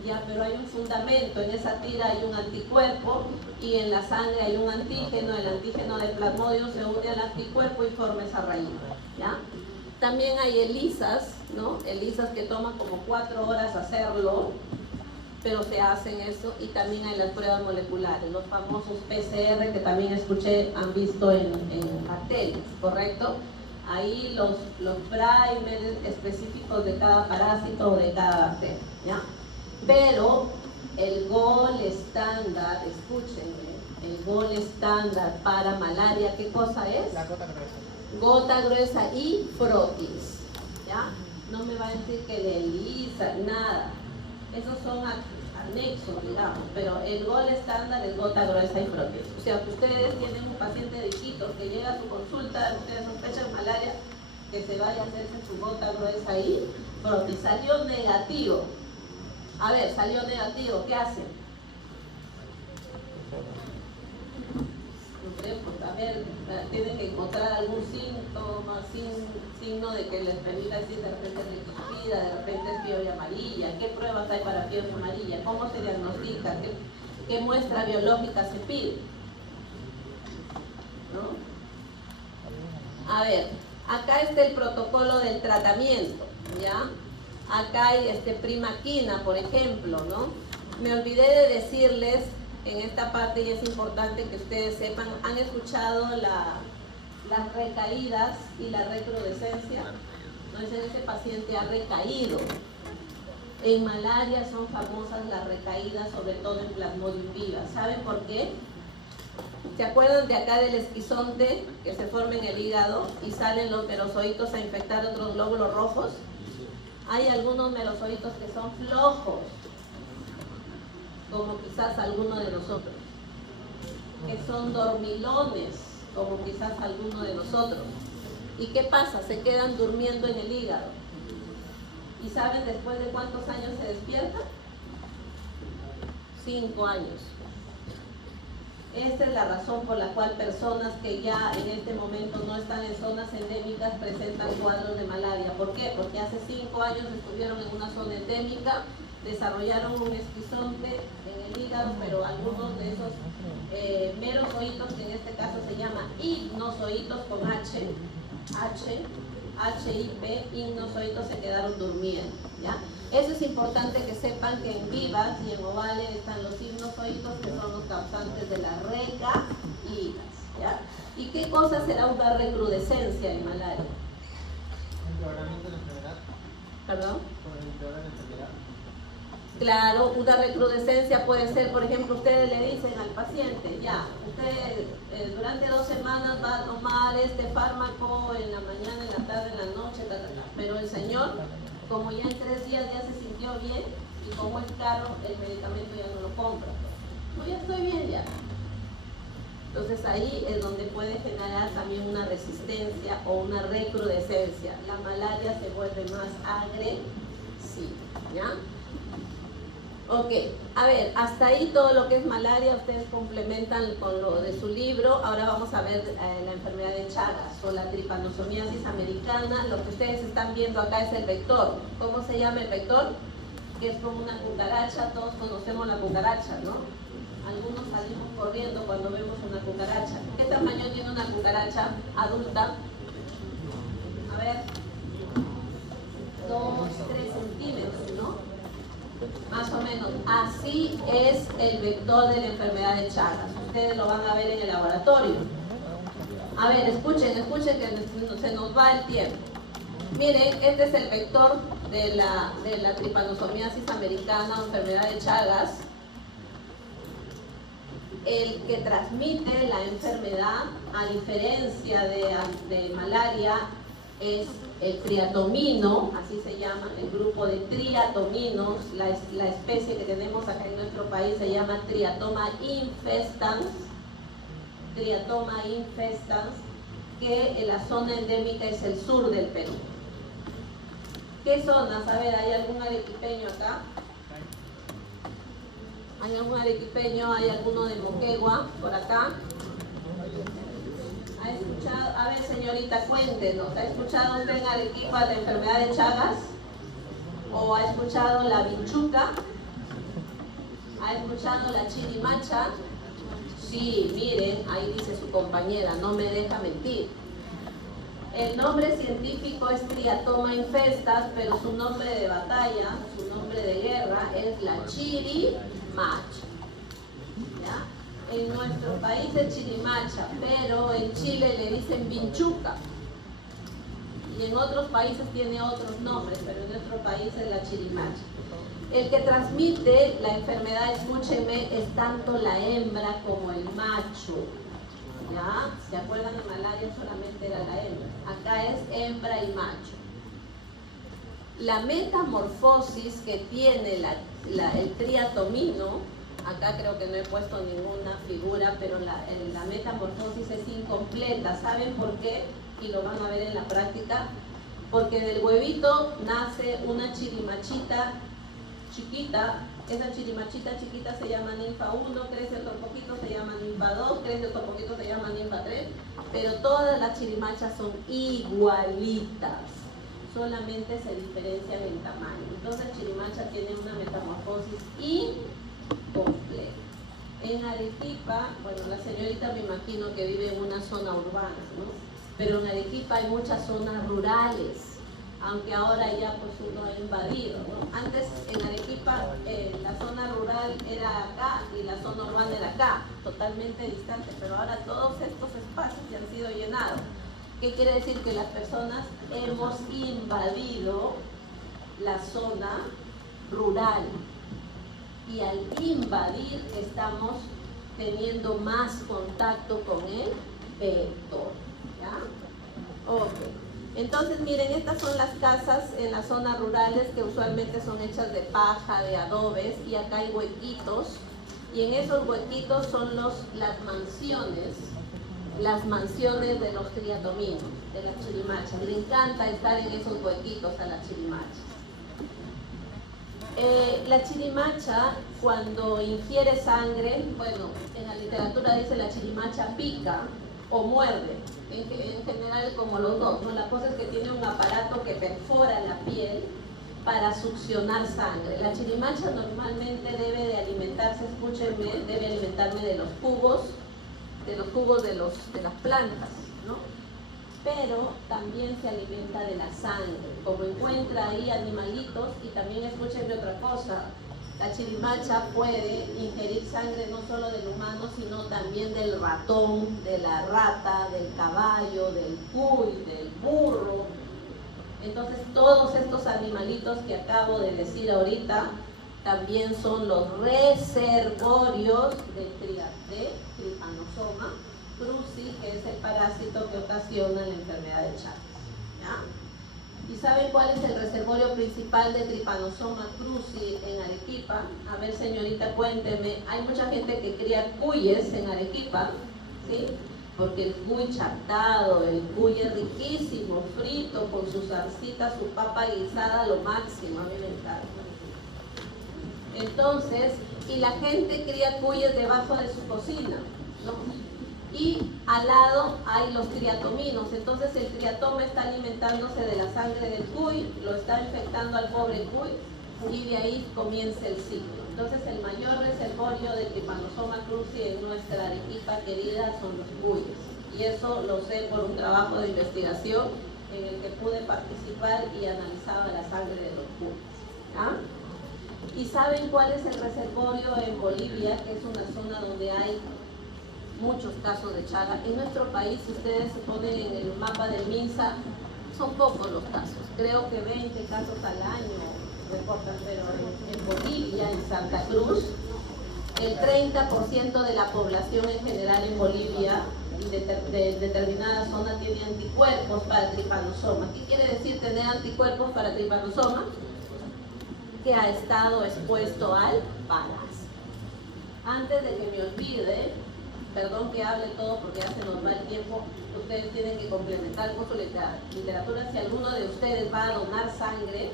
Ya, pero hay un fundamento, en esa tira hay un anticuerpo y en la sangre hay un antígeno, el antígeno de Plasmodium se une al anticuerpo y forma esa raíz, ¿ya? También hay ELISAs, ¿no? ELISAs que toman como 4 horas hacerlo, pero se hacen eso, y también hay las pruebas moleculares, los famosos PCR que también escuché, han visto en bacterias, ¿correcto? Ahí los primers específicos de cada parásito o de cada bacteria, ¿ya? Pero el gol estándar, escúchenme, el gol estándar para malaria, ¿qué cosa es? La gota gruesa. Gota gruesa y frotis, ¿ya? No me va a decir que de ELISA, nada. Esos son anexos, digamos, pero el gol estándar es gota gruesa y frotis. O sea, que ustedes tienen un paciente de Iquitos que llega a su consulta, ustedes sospechan malaria, que se vaya a hacerse su gota gruesa y frotis. Salió negativo. A ver, salió negativo, ¿qué hacen? Pues, a ver, tienen que encontrar algún síntoma, signo de que les permita decir de repente es leucopenia, de repente es fiebre amarilla. ¿Qué pruebas hay para fiebre amarilla? ¿Cómo se diagnostica? ¿Qué muestra biológica se pide? ¿No? A ver, acá está el protocolo del tratamiento, ¿ya? Acá hay primaquina, por ejemplo, ¿no? Me olvidé de decirles en esta parte, y es importante que ustedes sepan, ¿han escuchado las recaídas y la recrudescencia? Entonces ese paciente ha recaído. En malaria son famosas las recaídas, sobre todo en Plasmodium viva. ¿Saben por qué? ¿Se acuerdan de acá del esquizonte que se forma en el hígado y salen los merozoitos a infectar otros glóbulos rojos? Hay algunos merozoitos que son flojos, como quizás alguno de nosotros, que son dormilones, como quizás alguno de nosotros. ¿Y qué pasa? Se quedan durmiendo en el hígado. ¿Y saben después de cuántos años se despiertan? 5 años. Esta es la razón por la cual personas que ya en este momento no están en zonas endémicas presentan cuadros de malaria. ¿Por qué? Porque hace 5 años estuvieron en una zona endémica, desarrollaron un esquizonte en el hígado, pero algunos de esos merozoitos, que en este caso se llama ignozoitos con HIP, ignozoitos, se quedaron durmiendo, ¿ya? Eso es importante que sepan, que en vivas y en ovales están los ignozoitos, que son los causantes de la recaídas, ¿ya? ¿Y qué cosa será una recrudescencia en malaria? ¿Empeoramiento de la enfermedad? ¿Perdón? ¿Por el empeorar de la enfermedad? Claro, una recrudescencia puede ser, por ejemplo, ustedes le dicen al paciente, ya, usted durante 2 semanas va a tomar este fármaco en la mañana, en la tarde, en la noche, pero el señor, como ya en 3 días ya se sintió bien, y como es caro, el medicamento ya no lo compra. No, ya estoy bien ya. Entonces ahí es donde puede generar también una resistencia o una recrudescencia. La malaria se vuelve más agresiva, ¿ya? Ok, a ver, hasta ahí todo lo que es malaria, ustedes complementan con lo de su libro. Ahora vamos a ver la enfermedad de Chagas o la tripanosomiasis americana. Lo que ustedes están viendo acá es el vector. ¿Cómo se llama el vector? Que es como una cucaracha, todos conocemos la cucaracha, ¿no? Algunos salimos corriendo cuando vemos una cucaracha. ¿Qué tamaño tiene una cucaracha adulta? A ver, 2-3 centímetros, ¿no? Más o menos. Así es el vector de la enfermedad de Chagas. Ustedes lo van a ver en el laboratorio. A ver, escuchen que se nos va el tiempo. Miren, este es el vector de la tripanosomiasis americana o enfermedad de Chagas. El que transmite la enfermedad, a diferencia de malaria, es el triatomino, así se llama, el grupo de triatominos. La especie que tenemos acá en nuestro país se llama Triatoma infestans, que en la zona endémica es el sur del Perú. ¿Qué zonas? A ver, ¿hay algún arequipeño acá? ¿Hay algún arequipeño? ¿Hay alguno de Moquegua por acá? ¿Ha escuchado? A ver, señorita, cuéntenos. ¿Ha escuchado usted en Arequipa la enfermedad de Chagas? ¿O ha escuchado la vinchuca? ¿Ha escuchado la chirimacha? Sí, miren, ahí dice su compañera, no me deja mentir. El nombre científico es Triatoma infestas, pero su nombre de batalla, su nombre de guerra es la chirimacha. ¿Ya? En nuestro país es chirimacha, pero en Chile le dicen vinchuca. Y en otros países tiene otros nombres, pero en nuestro país es la chirimacha. El que transmite la enfermedad, escúcheme, es tanto la hembra como el macho. ¿Ya? ¿Se acuerdan? En malaria solamente era la hembra. Acá es hembra y macho. La metamorfosis que tiene el triatomino, acá creo que no he puesto ninguna figura, pero la metamorfosis es incompleta. ¿Saben por qué? Y lo van a ver en la práctica. Porque del huevito nace una chirimachita chiquita. Esa chirimachita chiquita se llama ninfa 1, crece otro poquito, se llama ninfa 2, crece otro poquito, se llama ninfa 3, pero todas las chirimachas son igualitas, solamente se diferencian en tamaño. Entonces chirimacha tiene una metamorfosis incompleta. En Arequipa, bueno, la señorita me imagino que vive en una zona urbana, ¿no? Pero en Arequipa hay muchas zonas rurales, aunque ahora ya pues uno ha invadido, ¿no? Antes en Arequipa la zona rural era acá y la zona urbana era acá, totalmente distante, pero ahora todos estos espacios ya han sido llenados. ¿Qué quiere decir? Que las personas hemos invadido la zona rural y al invadir estamos teniendo más contacto con el vector, ¿ya? Ok. Entonces, miren, estas son las casas en las zonas rurales que usualmente son hechas de paja, de adobes, y acá hay huequitos, y en esos huequitos son las mansiones de los triatominos, de las chirimachas. Le encanta estar en esos huequitos a las chirimachas. La chirimacha, cuando ingiere sangre, bueno, en la literatura dice la chirimacha pica o muerde, en general como los dos, ¿no? La cosa es que tiene un aparato que perfora la piel para succionar sangre. La chirimacha normalmente debe de alimentarse, escúchenme, debe alimentarme de los jugos de las plantas, ¿no? Pero también se alimenta de la sangre, como encuentra ahí animalitos. Y también escúchenme otra cosa, la chirimacha puede ingerir sangre no solo del humano, sino también del ratón, de la rata, del caballo, del cuy, del burro. Entonces todos estos animalitos que acabo de decir ahorita también son los reservorios de Trypanosoma cruzi, que es el parásito que ocasiona la enfermedad de Chagas, ¿ya? ¿Y saben cuál es el reservorio principal de Trypanosoma cruzi en Arequipa? A ver, señorita, cuénteme. Hay mucha gente que cría cuyes en Arequipa, ¿sí? Porque el cuy chartado, el cuy es riquísimo, frito, con su salsita, su papa guisada, lo máximo, a mí me encanta. Entonces, y la gente cría cuyes debajo de su cocina, ¿no? Y al lado hay los triatominos. Entonces el triatoma está alimentándose de la sangre del cuy, lo está infectando al pobre cuy, y de ahí comienza el ciclo. Entonces el mayor reservorio de Trypanosoma cruzi en nuestra Arequipa querida son los cuyes, y eso lo sé por un trabajo de investigación en el que pude participar y analizaba la sangre de los cuyes, ¿ah? ¿Y saben cuál es el reservorio en Bolivia? Que es una zona donde hay muchos casos de Chaga. En nuestro país, si ustedes se ponen en el mapa del MINSA, son pocos los casos, creo que 20 casos al año reportan, pero en Bolivia, en Santa Cruz, el 30% de la población en general en Bolivia y de determinada zona tiene anticuerpos para Trypanosoma. ¿Qué quiere decir tener anticuerpos para Trypanosoma? Que ha estado expuesto al parásito. Antes de que me olvide, perdón que hable todo porque ya se nos va el tiempo, ustedes tienen que complementar con su literatura. Si alguno de ustedes va a donar sangre,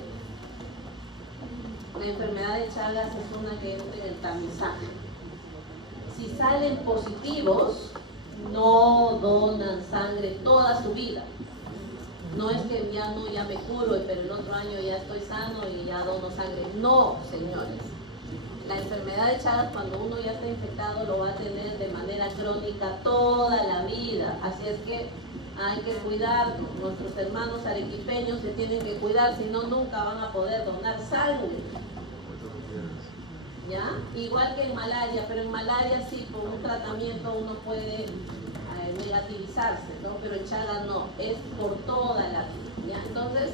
la enfermedad de Chagas es una que entra en el tamizaje. Si salen positivos, no donan sangre toda su vida. No es que ya me curo, pero el otro año ya estoy sano y ya dono sangre. No, señores. la enfermedad de Chagas, cuando uno ya está infectado, lo va a tener de manera crónica toda la vida. Así es que hay que cuidarnos. Nuestros hermanos arequipeños se tienen que cuidar, si no, nunca van a poder donar sangre. ¿Ya? Igual que en malaria, pero en malaria sí, por un tratamiento uno puede negativizarse, ¿no? Pero en Chagas no, es por toda la vida. ¿Ya? Entonces,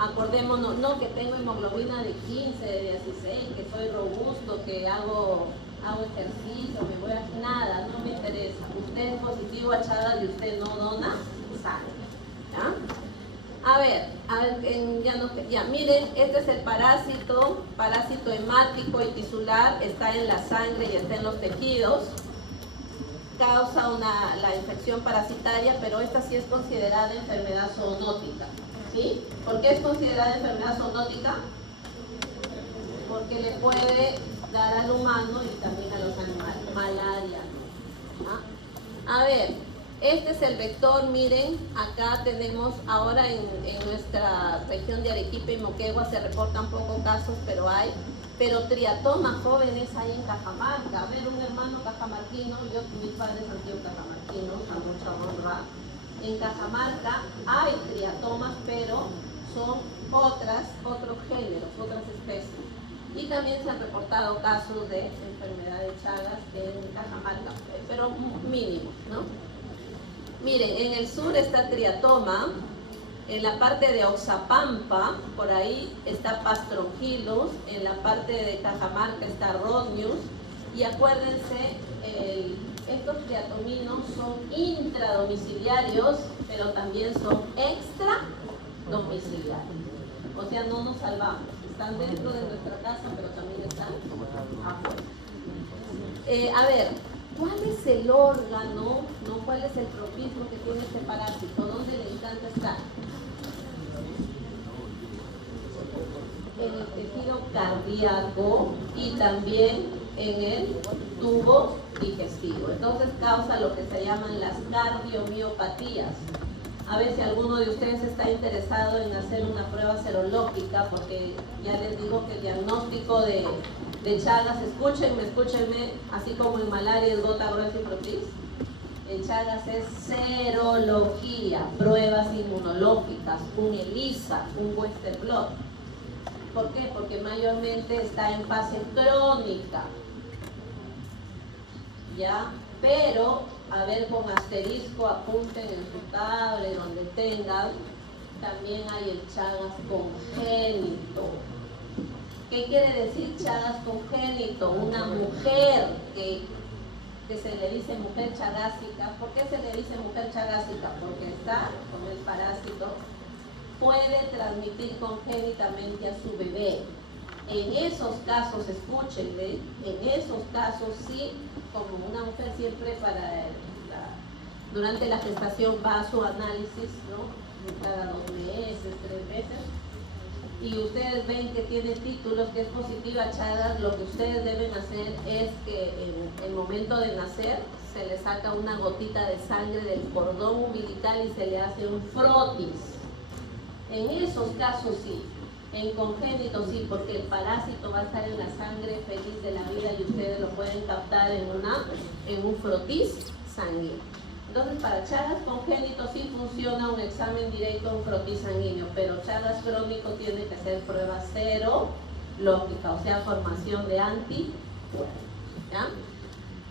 acordémonos, no que tengo hemoglobina de 15, de 16, que soy robusto, que hago ejercicio, me voy a... Nada, no me interesa. Usted es positivo a Chagas y usted no dona sangre. ¿Ya? A ver, ya miren, este es el parásito hemático y tisular, está en la sangre y está en los tejidos. Causa la infección parasitaria, pero esta sí es considerada enfermedad zoonótica. ¿Sí? ¿Por qué es considerada enfermedad zoonótica? Porque le puede dar al humano y también a los animales. Malaria. ¿Ah? A ver, este es el vector. Miren, acá tenemos ahora en nuestra región de Arequipa y Moquegua se reportan pocos casos, pero triatomas jóvenes hay en Cajamarca. A ver, un hermano cajamarquino, mis padres han sido cajamarquinos, a mucha honra. En Cajamarca hay triatomas, pero son otros géneros, otras especies. Y también se han reportado casos de enfermedad de Chagas en Cajamarca, pero mínimos, ¿no? Miren, en el sur está triatoma, en la parte de Oxapampa, por ahí está Pastrongylus, en la parte de Cajamarca está Rhodnius, y acuérdense, estos triatominos son intradomiciliarios, pero también son extradomiciliarios. O sea, no nos salvamos. Están dentro de nuestra casa, pero también están afuera. A ver, ¿cuál es el órgano, no? ¿Cuál es el tropismo que tiene este parásito? ¿Dónde le encanta estar? En el tejido cardíaco y también en el tubo digestivo. Entonces causa lo que se llaman las cardiomiopatías. A ver si alguno de ustedes está interesado en hacer una prueba serológica, porque ya les digo que el diagnóstico de Chagas, escúchenme, así como en malaria es gota gruesa y protis, en Chagas es serología, pruebas inmunológicas, un ELISA, un Western blot. ¿Por qué? Porque mayormente está en fase crónica, ¿ya? Pero, a ver, con asterisco, apunten en su tablet, donde tengan, también hay el Chagas congénito. ¿Qué quiere decir Chagas congénito? Una mujer que se le dice mujer chagásica. ¿Por qué se le dice mujer chagásica? Porque está con el parásito, puede transmitir congénitamente a su bebé. En esos casos, escúchenme, en esos casos sí, como una mujer siempre durante la gestación va a su análisis, ¿no? Cada 2 meses, 3 meses, y ustedes ven que tiene títulos, que es positiva Chagas, lo que ustedes deben hacer es que en el momento de nacer se le saca una gotita de sangre del cordón umbilical y se le hace un frotis. En esos casos sí. En congénito sí, porque el parásito va a estar en la sangre feliz de la vida y ustedes lo pueden captar en un frotis sanguíneo. Entonces, para Chagas congénito sí funciona un examen directo, un frotis sanguíneo, pero Chagas crónico tiene que ser prueba serológica, o sea, formación de anticuerpos. ¿Ya?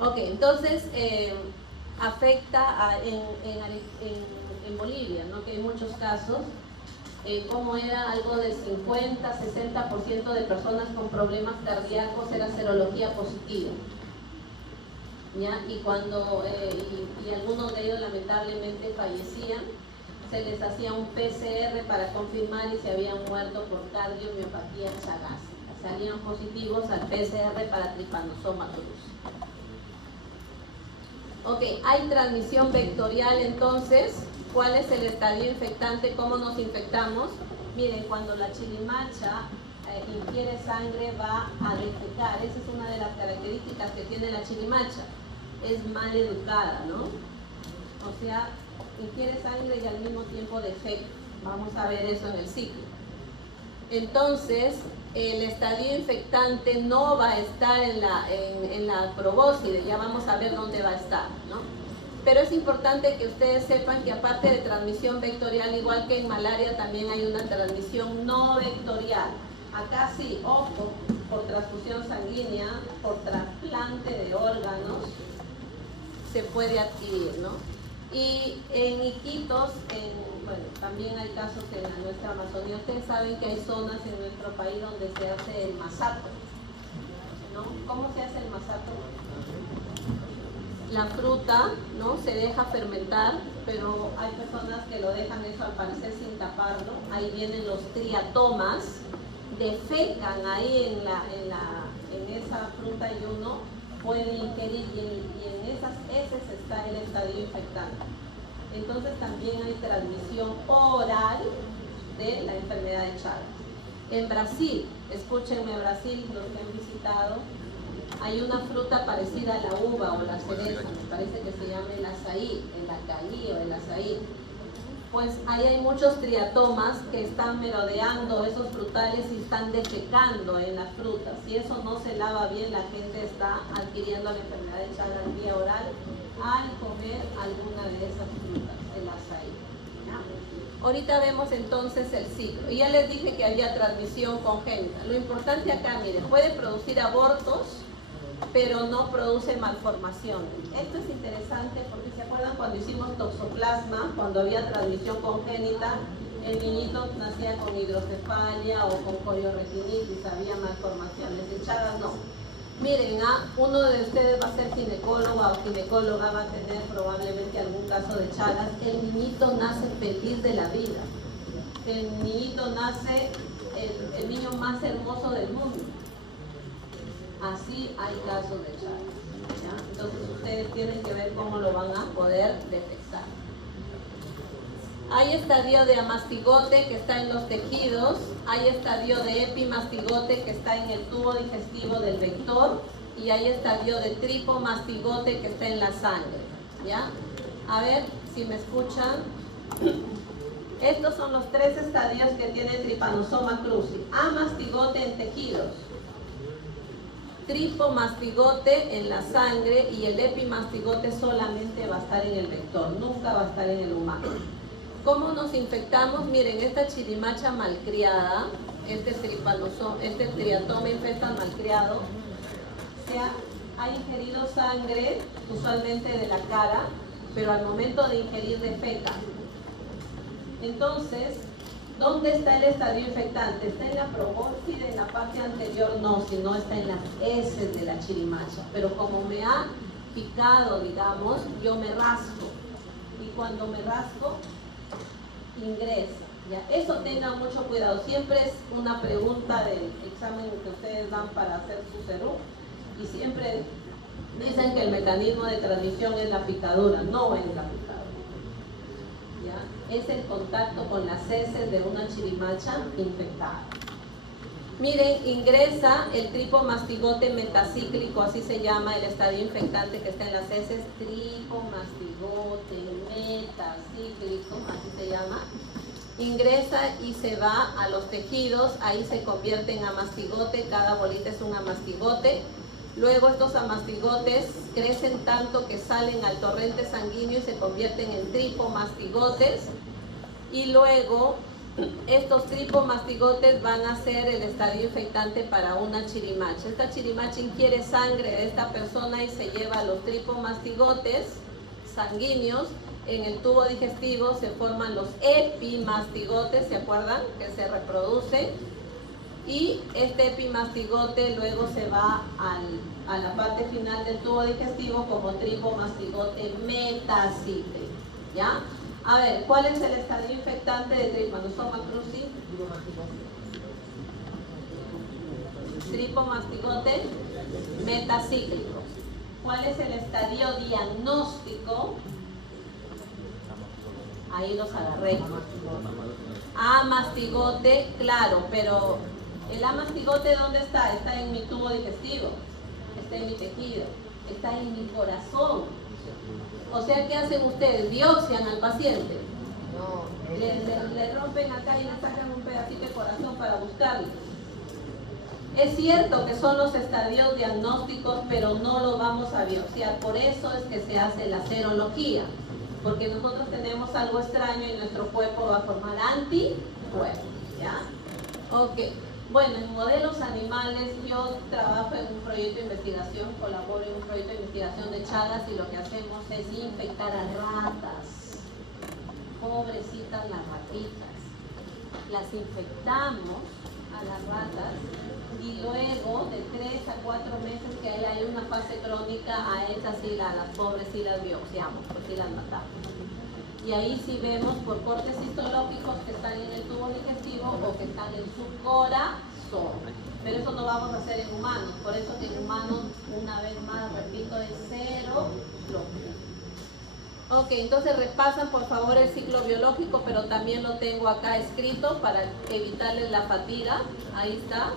Ok, entonces afecta en Bolivia, ¿no? Que hay muchos casos. Como era algo de 50-60% de personas con problemas cardíacos era serología positiva, ¿ya? Y cuando y algunos de ellos lamentablemente fallecían, se les hacía un PCR para confirmar y se habían muerto por cardiomiopatía chagásica. Salían positivos al PCR para Trypanosoma tuberculosis. Ok, hay transmisión vectorial entonces. ¿Cuál es el estadio infectante? ¿Cómo nos infectamos? Miren, cuando la chilimacha ingiere sangre va a defecar. Esa es una de las características que tiene la chilimacha. Es mal educada, ¿no? O sea, ingiere sangre y al mismo tiempo defeca. Vamos a ver eso en el ciclo. Entonces, el estadio infectante no va a estar en la probóscide, ya vamos a ver dónde va a estar, ¿no? Pero es importante que ustedes sepan que aparte de transmisión vectorial, igual que en malaria, también hay una transmisión no vectorial. Acá sí, ojo, por transfusión sanguínea, por trasplante de órganos, se puede adquirir, ¿no? Y en Iquitos, bueno, también hay casos en nuestra Amazonía. Ustedes saben que hay zonas en nuestro país donde se hace el masato, ¿no? ¿Cómo se hace el masato? La fruta, ¿no? Se deja fermentar, pero hay personas que lo dejan eso al parecer sin taparlo. Ahí vienen los triatomas, defecan ahí en esa fruta y uno puede ingerir y en esas heces está el estadio infectante. Entonces también hay transmisión oral de la enfermedad de Chagas. En Brasil, escúchenme, Brasil, los que han visitado, hay una fruta parecida a la uva o la cereza, me parece que se llama el azaí, el acaí o el azaí. Pues ahí hay muchos triatomas que están merodeando esos frutales y están defecando en las frutas. Si eso no se lava bien, la gente está adquiriendo la enfermedad de Chagas vía oral al comer alguna de esas frutas, el azaí. ¿Ya? Ahorita vemos entonces el ciclo. Y ya les dije que había transmisión congénita. Lo importante acá, miren, puede producir abortos, pero no produce malformación. Esto es interesante porque se acuerdan cuando hicimos toxoplasma, cuando había transmisión congénita, el niñito nacía con hidrocefalia o con coriorretinitis, había malformaciones. En Chagas no. Miren, uno de ustedes va a ser ginecóloga o ginecóloga, va a tener probablemente algún caso de Chagas. El niñito nace feliz de la vida. El niñito nace el niño más hermoso del mundo. Así hay casos de Chagas, ¿ya? Entonces ustedes tienen que ver cómo lo van a poder detectar. Hay estadio de amastigote que está en los tejidos, hay estadio de epimastigote que está en el tubo digestivo del vector y hay estadio de tripomastigote que está en la sangre, ¿ya? A ver si me escuchan. Estos son los 3 estadios que tiene Trypanosoma cruzi. Amastigote en tejidos, tripomastigote en la sangre y el epimastigote solamente va a estar en el vector, nunca va a estar en el humano. ¿Cómo nos infectamos? Miren, esta chirimacha malcriada, este triatoma infesta malcriado, ha ingerido sangre, usualmente de la cara, pero al momento de ingerir defeca. Entonces, ¿dónde está el estadio infectante? ¿Está en la probóscide, en la parte anterior? No, sino está en las heces de la chirimacha. Pero como me ha picado, digamos, yo me rasco. Y cuando me rasco, ingresa. ¿Ya? Eso tengan mucho cuidado. Siempre es una pregunta del examen que ustedes dan para hacer su serú. Y siempre dicen que el mecanismo de transmisión es la picadura. No es la picadura. ¿Ya? Es el contacto con las heces de una chirimacha infectada. Miren, ingresa el tripomastigote metacíclico, así se llama el estadio infectante que está en las heces, tripomastigote metacíclico, así se llama. Ingresa y se va a los tejidos, ahí se convierte en amastigote, cada bolita es un amastigote. Luego estos amastigotes crecen tanto que salen al torrente sanguíneo y se convierten en tripomastigotes. Y luego estos tripomastigotes van a ser el estadio infectante para una chirimacha. Esta chirimacha ingiere sangre de esta persona y se lleva los tripomastigotes sanguíneos. En el tubo digestivo se forman los epimastigotes, ¿se acuerdan? Que se reproducen. Y este epimastigote luego se va a la parte final del tubo digestivo como tripomastigote metacíclico, ¿ya? A ver, ¿cuál es el estadio infectante de Trypanosoma cruzi? Tripomastigote metacíclico. ¿Cuál es el estadio diagnóstico? Ahí los agarré. Amastigote, claro, pero el amastigote ¿dónde está? Está en mi tubo digestivo, está en mi tejido, está en mi corazón. O sea, ¿qué hacen ustedes? ¿Biopsian al paciente? No. le rompen acá y le sacan un pedacito de corazón para buscarlo. Es cierto que son los estadios diagnósticos, pero no lo vamos a biopsiar. Por eso es que se hace la serología, porque nosotros tenemos algo extraño y nuestro cuerpo va a formar anticuerpos, ¿ya? Ok. Bueno, en modelos animales yo trabajo en un proyecto de investigación, colaboro en un proyecto de investigación de Chagas y lo que hacemos es infectar a ratas. Pobrecitas las ratitas. Las infectamos a las ratas y luego de 3 a 4 meses que hay una fase crónica, a estas sí, a las pobres sí las biopsiamos, pues sí las matamos. Y ahí sí vemos por cortes histológicos que están en el tubo digestivo o que están en su corazón. Pero eso no vamos a hacer en humanos, por eso que en humanos, una vez más, repito, es serología. Ok, entonces repasan por favor el ciclo biológico, pero también lo tengo acá escrito para evitarles la fatiga. Ahí está,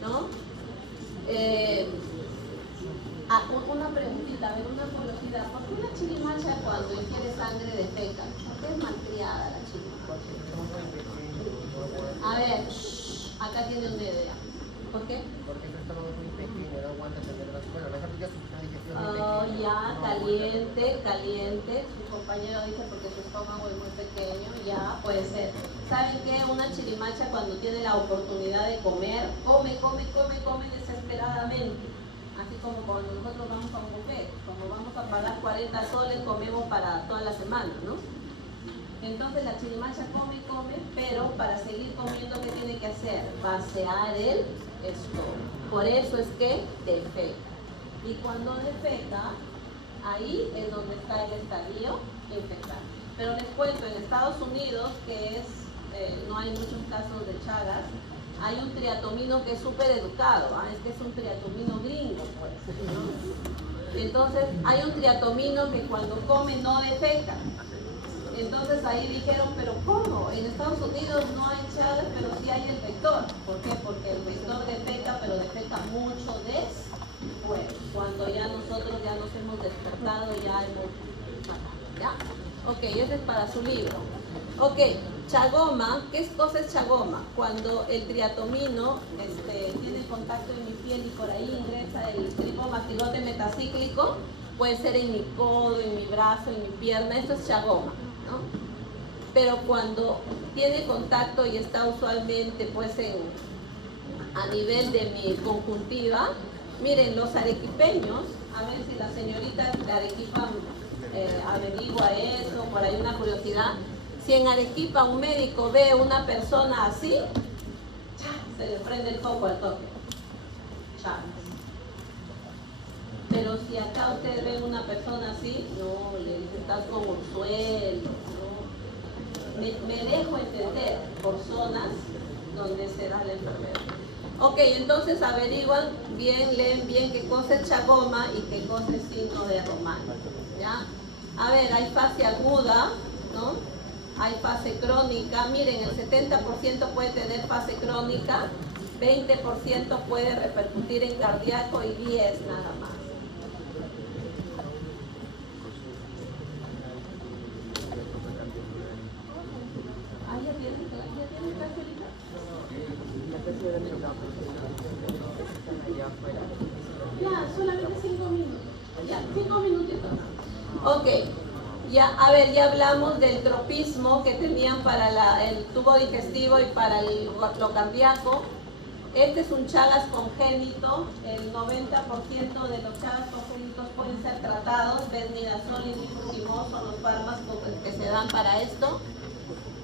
¿no? Una preguntita, a ver, una curiosidad. ¿Por qué una chirimacha cuando ingiere sangre defeca? ¿Por qué es malcriada la chirimacha? A ver, acá tiene una idea. ¿Por qué? Porque su estómago es muy pequeño, no aguanta tener las... Bueno, mejor dicho, su digestión es muy Oh, pequeña. ya, caliente. Su compañero dice porque su estómago es muy pequeño, ya, puede ser. ¿Saben qué? Una chirimacha cuando tiene la oportunidad de comer, come desesperadamente. Así como cuando nosotros vamos a un buffet, como vamos a pagar 40 soles, comemos para toda la semana, ¿no? Entonces la chirimacha come, pero para seguir comiendo, ¿qué tiene que hacer? Vaciar el estómago. Por eso es que defeca. Y cuando defeca, ahí es donde está el estadio infectado. Pero les cuento, en Estados Unidos, que es, no hay muchos casos de Chagas, hay un triatomino que es súper educado, es que es un triatomino gringo, pues, ¿no? Entonces, hay un triatomino que cuando come no defeca. Entonces ahí dijeron, pero ¿cómo? En Estados Unidos no hay Chagas, pero sí hay el vector. ¿Por qué? Porque el vector defeca, pero defeca mucho después. Cuando ya nosotros ya nos hemos despertado, ya hemos matado, ¿ya? Ok, ese es para su libro. Ok, chagoma, ¿qué cosa es chagoma? Cuando el triatomino tiene contacto en mi piel y por ahí ingresa el tripomastigote metacíclico, puede ser en mi codo, en mi brazo, en mi pierna, esto es chagoma, ¿no? Pero cuando tiene contacto y está usualmente pues a nivel de mi conjuntiva, miren, los arequipeños, a ver si la señorita de Arequipa averigua eso, por ahí una curiosidad. Si en Arequipa un médico ve una persona así, se le prende el foco al toque. Pero si acá ustedes ven una persona así, no, le dicen, estás con orzuelo, ¿no? Me dejo entender por zonas donde se da la enfermedad. Ok, entonces averiguan bien, leen bien qué cosa es chagoma y qué cosa es signo de Román, ¿ya? A ver, hay fase aguda, ¿no? Hay fase crónica. Miren, el 70% puede tener fase crónica, 20% puede repercutir en cardíaco y 10 nada más. ¿Ya tienen clase ahorita? Ya, solamente 5 minutos. Ya, 5 minutitos. Ok. Ya, a ver, ya hablamos del tropismo que tenían para el tubo digestivo y para lo cardíaco. Este es un Chagas congénito. El 90% de los Chagas congénitos pueden ser tratados. Benmidazol y nifurtimol son los fármacos que se dan para esto.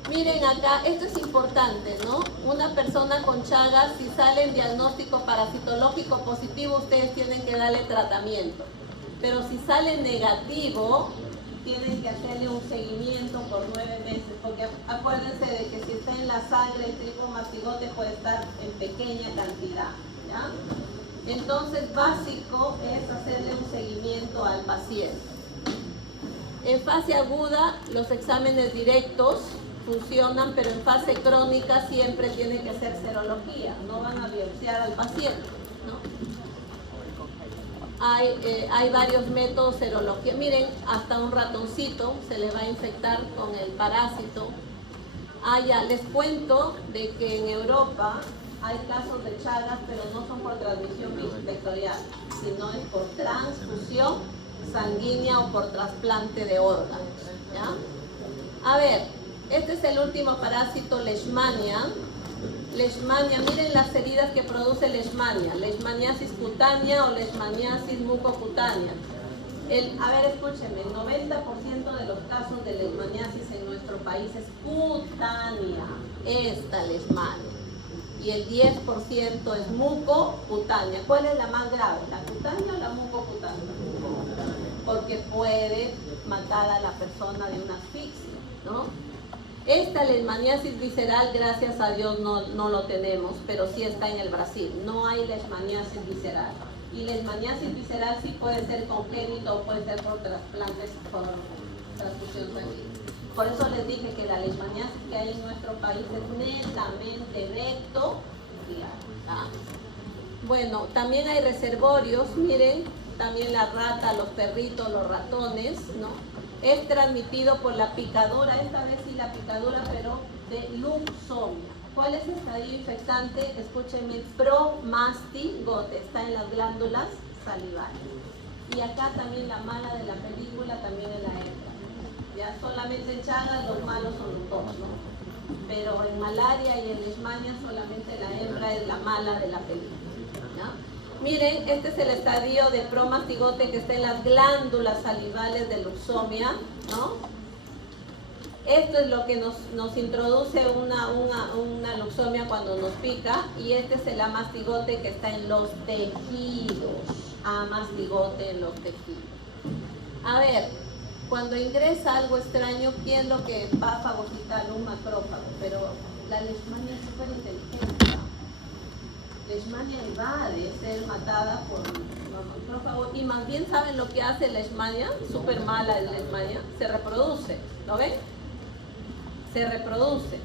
Miren acá, esto es importante, ¿no? Una persona con Chagas, si sale en diagnóstico parasitológico positivo, ustedes tienen que darle tratamiento. Pero si sale negativo, tienen que hacerle un seguimiento por 9 meses, porque acuérdense de que si está en la sangre, el tripomastigote puede estar en pequeña cantidad, ¿ya? Entonces, básico es hacerle un seguimiento al paciente. En fase aguda, los exámenes directos funcionan, pero en fase crónica siempre tiene que hacer serología, no van a biopsiar al paciente, ¿no? Hay varios métodos de serología. Miren, hasta un ratoncito se le va a infectar con el parásito Ya, les cuento de que en Europa hay casos de Chagas, pero no son por transmisión vectorial, sino es por transfusión sanguínea o por trasplante de órganos, ¿ya? A ver, este es el último parásito, Leishmania. Leishmania, miren las heridas que produce Leishmania, leishmaniasis cutánea o leishmaniasis mucocutánea. A ver, escúchenme, el 90% de los casos de leishmaniasis en nuestro país es cutánea, esta leishmania. Y el 10% es mucocutánea. ¿Cuál es la más grave? ¿La cutánea o la mucocutánea? Porque puede matar a la persona de una asfixia, ¿no? Esta leishmaniasis visceral, gracias a Dios, no lo tenemos, pero sí está en el Brasil. No hay leishmaniasis visceral. Y leishmaniasis visceral sí puede ser congénito o puede ser por trasplantes, por transfusión sanguínea. Por eso les dije que la leishmaniasis que hay en nuestro país es netamente vectorial. Bueno, también hay reservorios, miren, también la rata, los perritos, los ratones, ¿no? Es transmitido por la picadura, esta vez sí la picadura, pero de luxomia. ¿Cuál es el estadio infectante? Escúchenme, promastigote, está en las glándulas salivales. Y acá también la mala de la película, también es la hembra. Ya solamente en Chagas los malos son los dos, ¿no? Pero en malaria y en leishmania solamente la hembra es la mala de la película, ¿ya? Miren, este es el estadio de promastigote que está en las glándulas salivales de luxomia, ¿no? Esto es lo que nos introduce una luxomia cuando nos pica, y este es el amastigote que está en los tejidos. Amastigote en los tejidos. A ver, cuando ingresa algo extraño, ¿qué es lo que va a fagocitar? Un macrófago. Pero la leishmania es súper inteligente. Leishmania evade ser matada por un macrófago, y más bien, ¿saben lo que hace Leishmania? Súper mala la Leishmania, se reproduce, ¿lo ven? Se reproduce.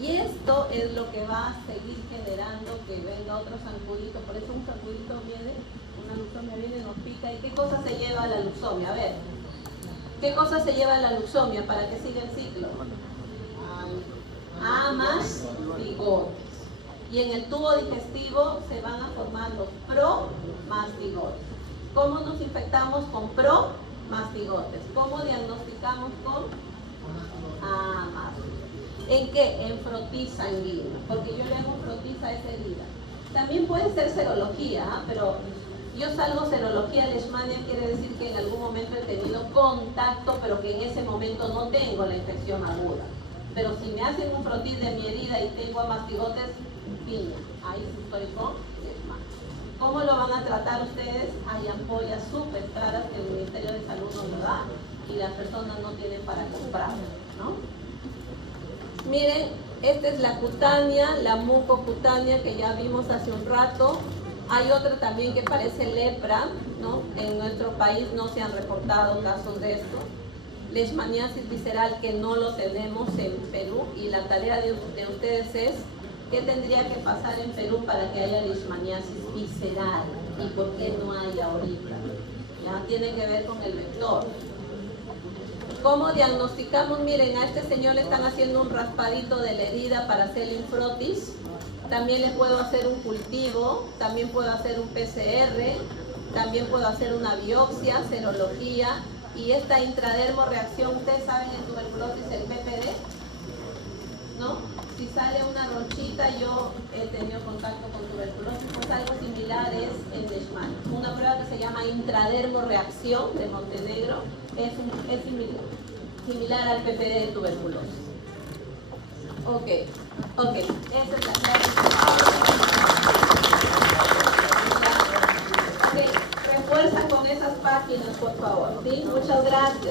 Y esto es lo que va a seguir generando que venga otro zancudito. Por eso un zancudito viene, una luxomia viene, nos pica. ¿Y qué cosa se lleva a la luxomia? A ver, ¿qué cosa se lleva a la luxomia para que siga el ciclo? Amastigotes. Y en el tubo digestivo se van a formar los promastigotes. ¿Cómo nos infectamos con promastigotes? ¿Cómo diagnosticamos con amastigotes? ¿En qué? En frotis sanguínea, porque yo le hago frotis a esa herida. También puede ser serología, pero yo salgo serología leishmania, quiere decir que en algún momento he tenido contacto, pero que en ese momento no tengo la infección aguda. Pero si me hacen un frotis de mi herida y tengo amastigotes, piña, ahí sí estoy con leishmania. ¿Cómo lo van a tratar ustedes? Hay ampollas súper caras que el Ministerio de Salud no lo da y las personas no tienen para comprarlas, ¿no? Miren, esta es la cutánea, la mucocutánea que ya vimos hace un rato. Hay otra también que parece lepra, ¿no? En nuestro país no se han reportado casos de esto. Leishmaniasis visceral, que no lo tenemos en Perú, y la tarea de ustedes es qué tendría que pasar en Perú para que haya leishmaniasis visceral y por qué no hay ahorita. Ya tiene que ver con el vector. ¿Cómo diagnosticamos? Miren, a este señor le están haciendo un raspadito de la herida para hacer el frotis. También le puedo hacer un cultivo, también puedo hacer un PCR, también puedo hacer una biopsia, serología. Y esta intradermorreacción, ¿ustedes saben en tuberculosis el PPD? ¿No? Si sale una ronchita, yo he tenido contacto con tuberculosis, pues algo similar es en leishmania. Una prueba que se llama intradermorreacción de Montenegro es similar al PPD de tuberculosis. Ok, esa es la clave. Ok, refuerza con esas páginas, por favor, ¿sí? Muchas gracias.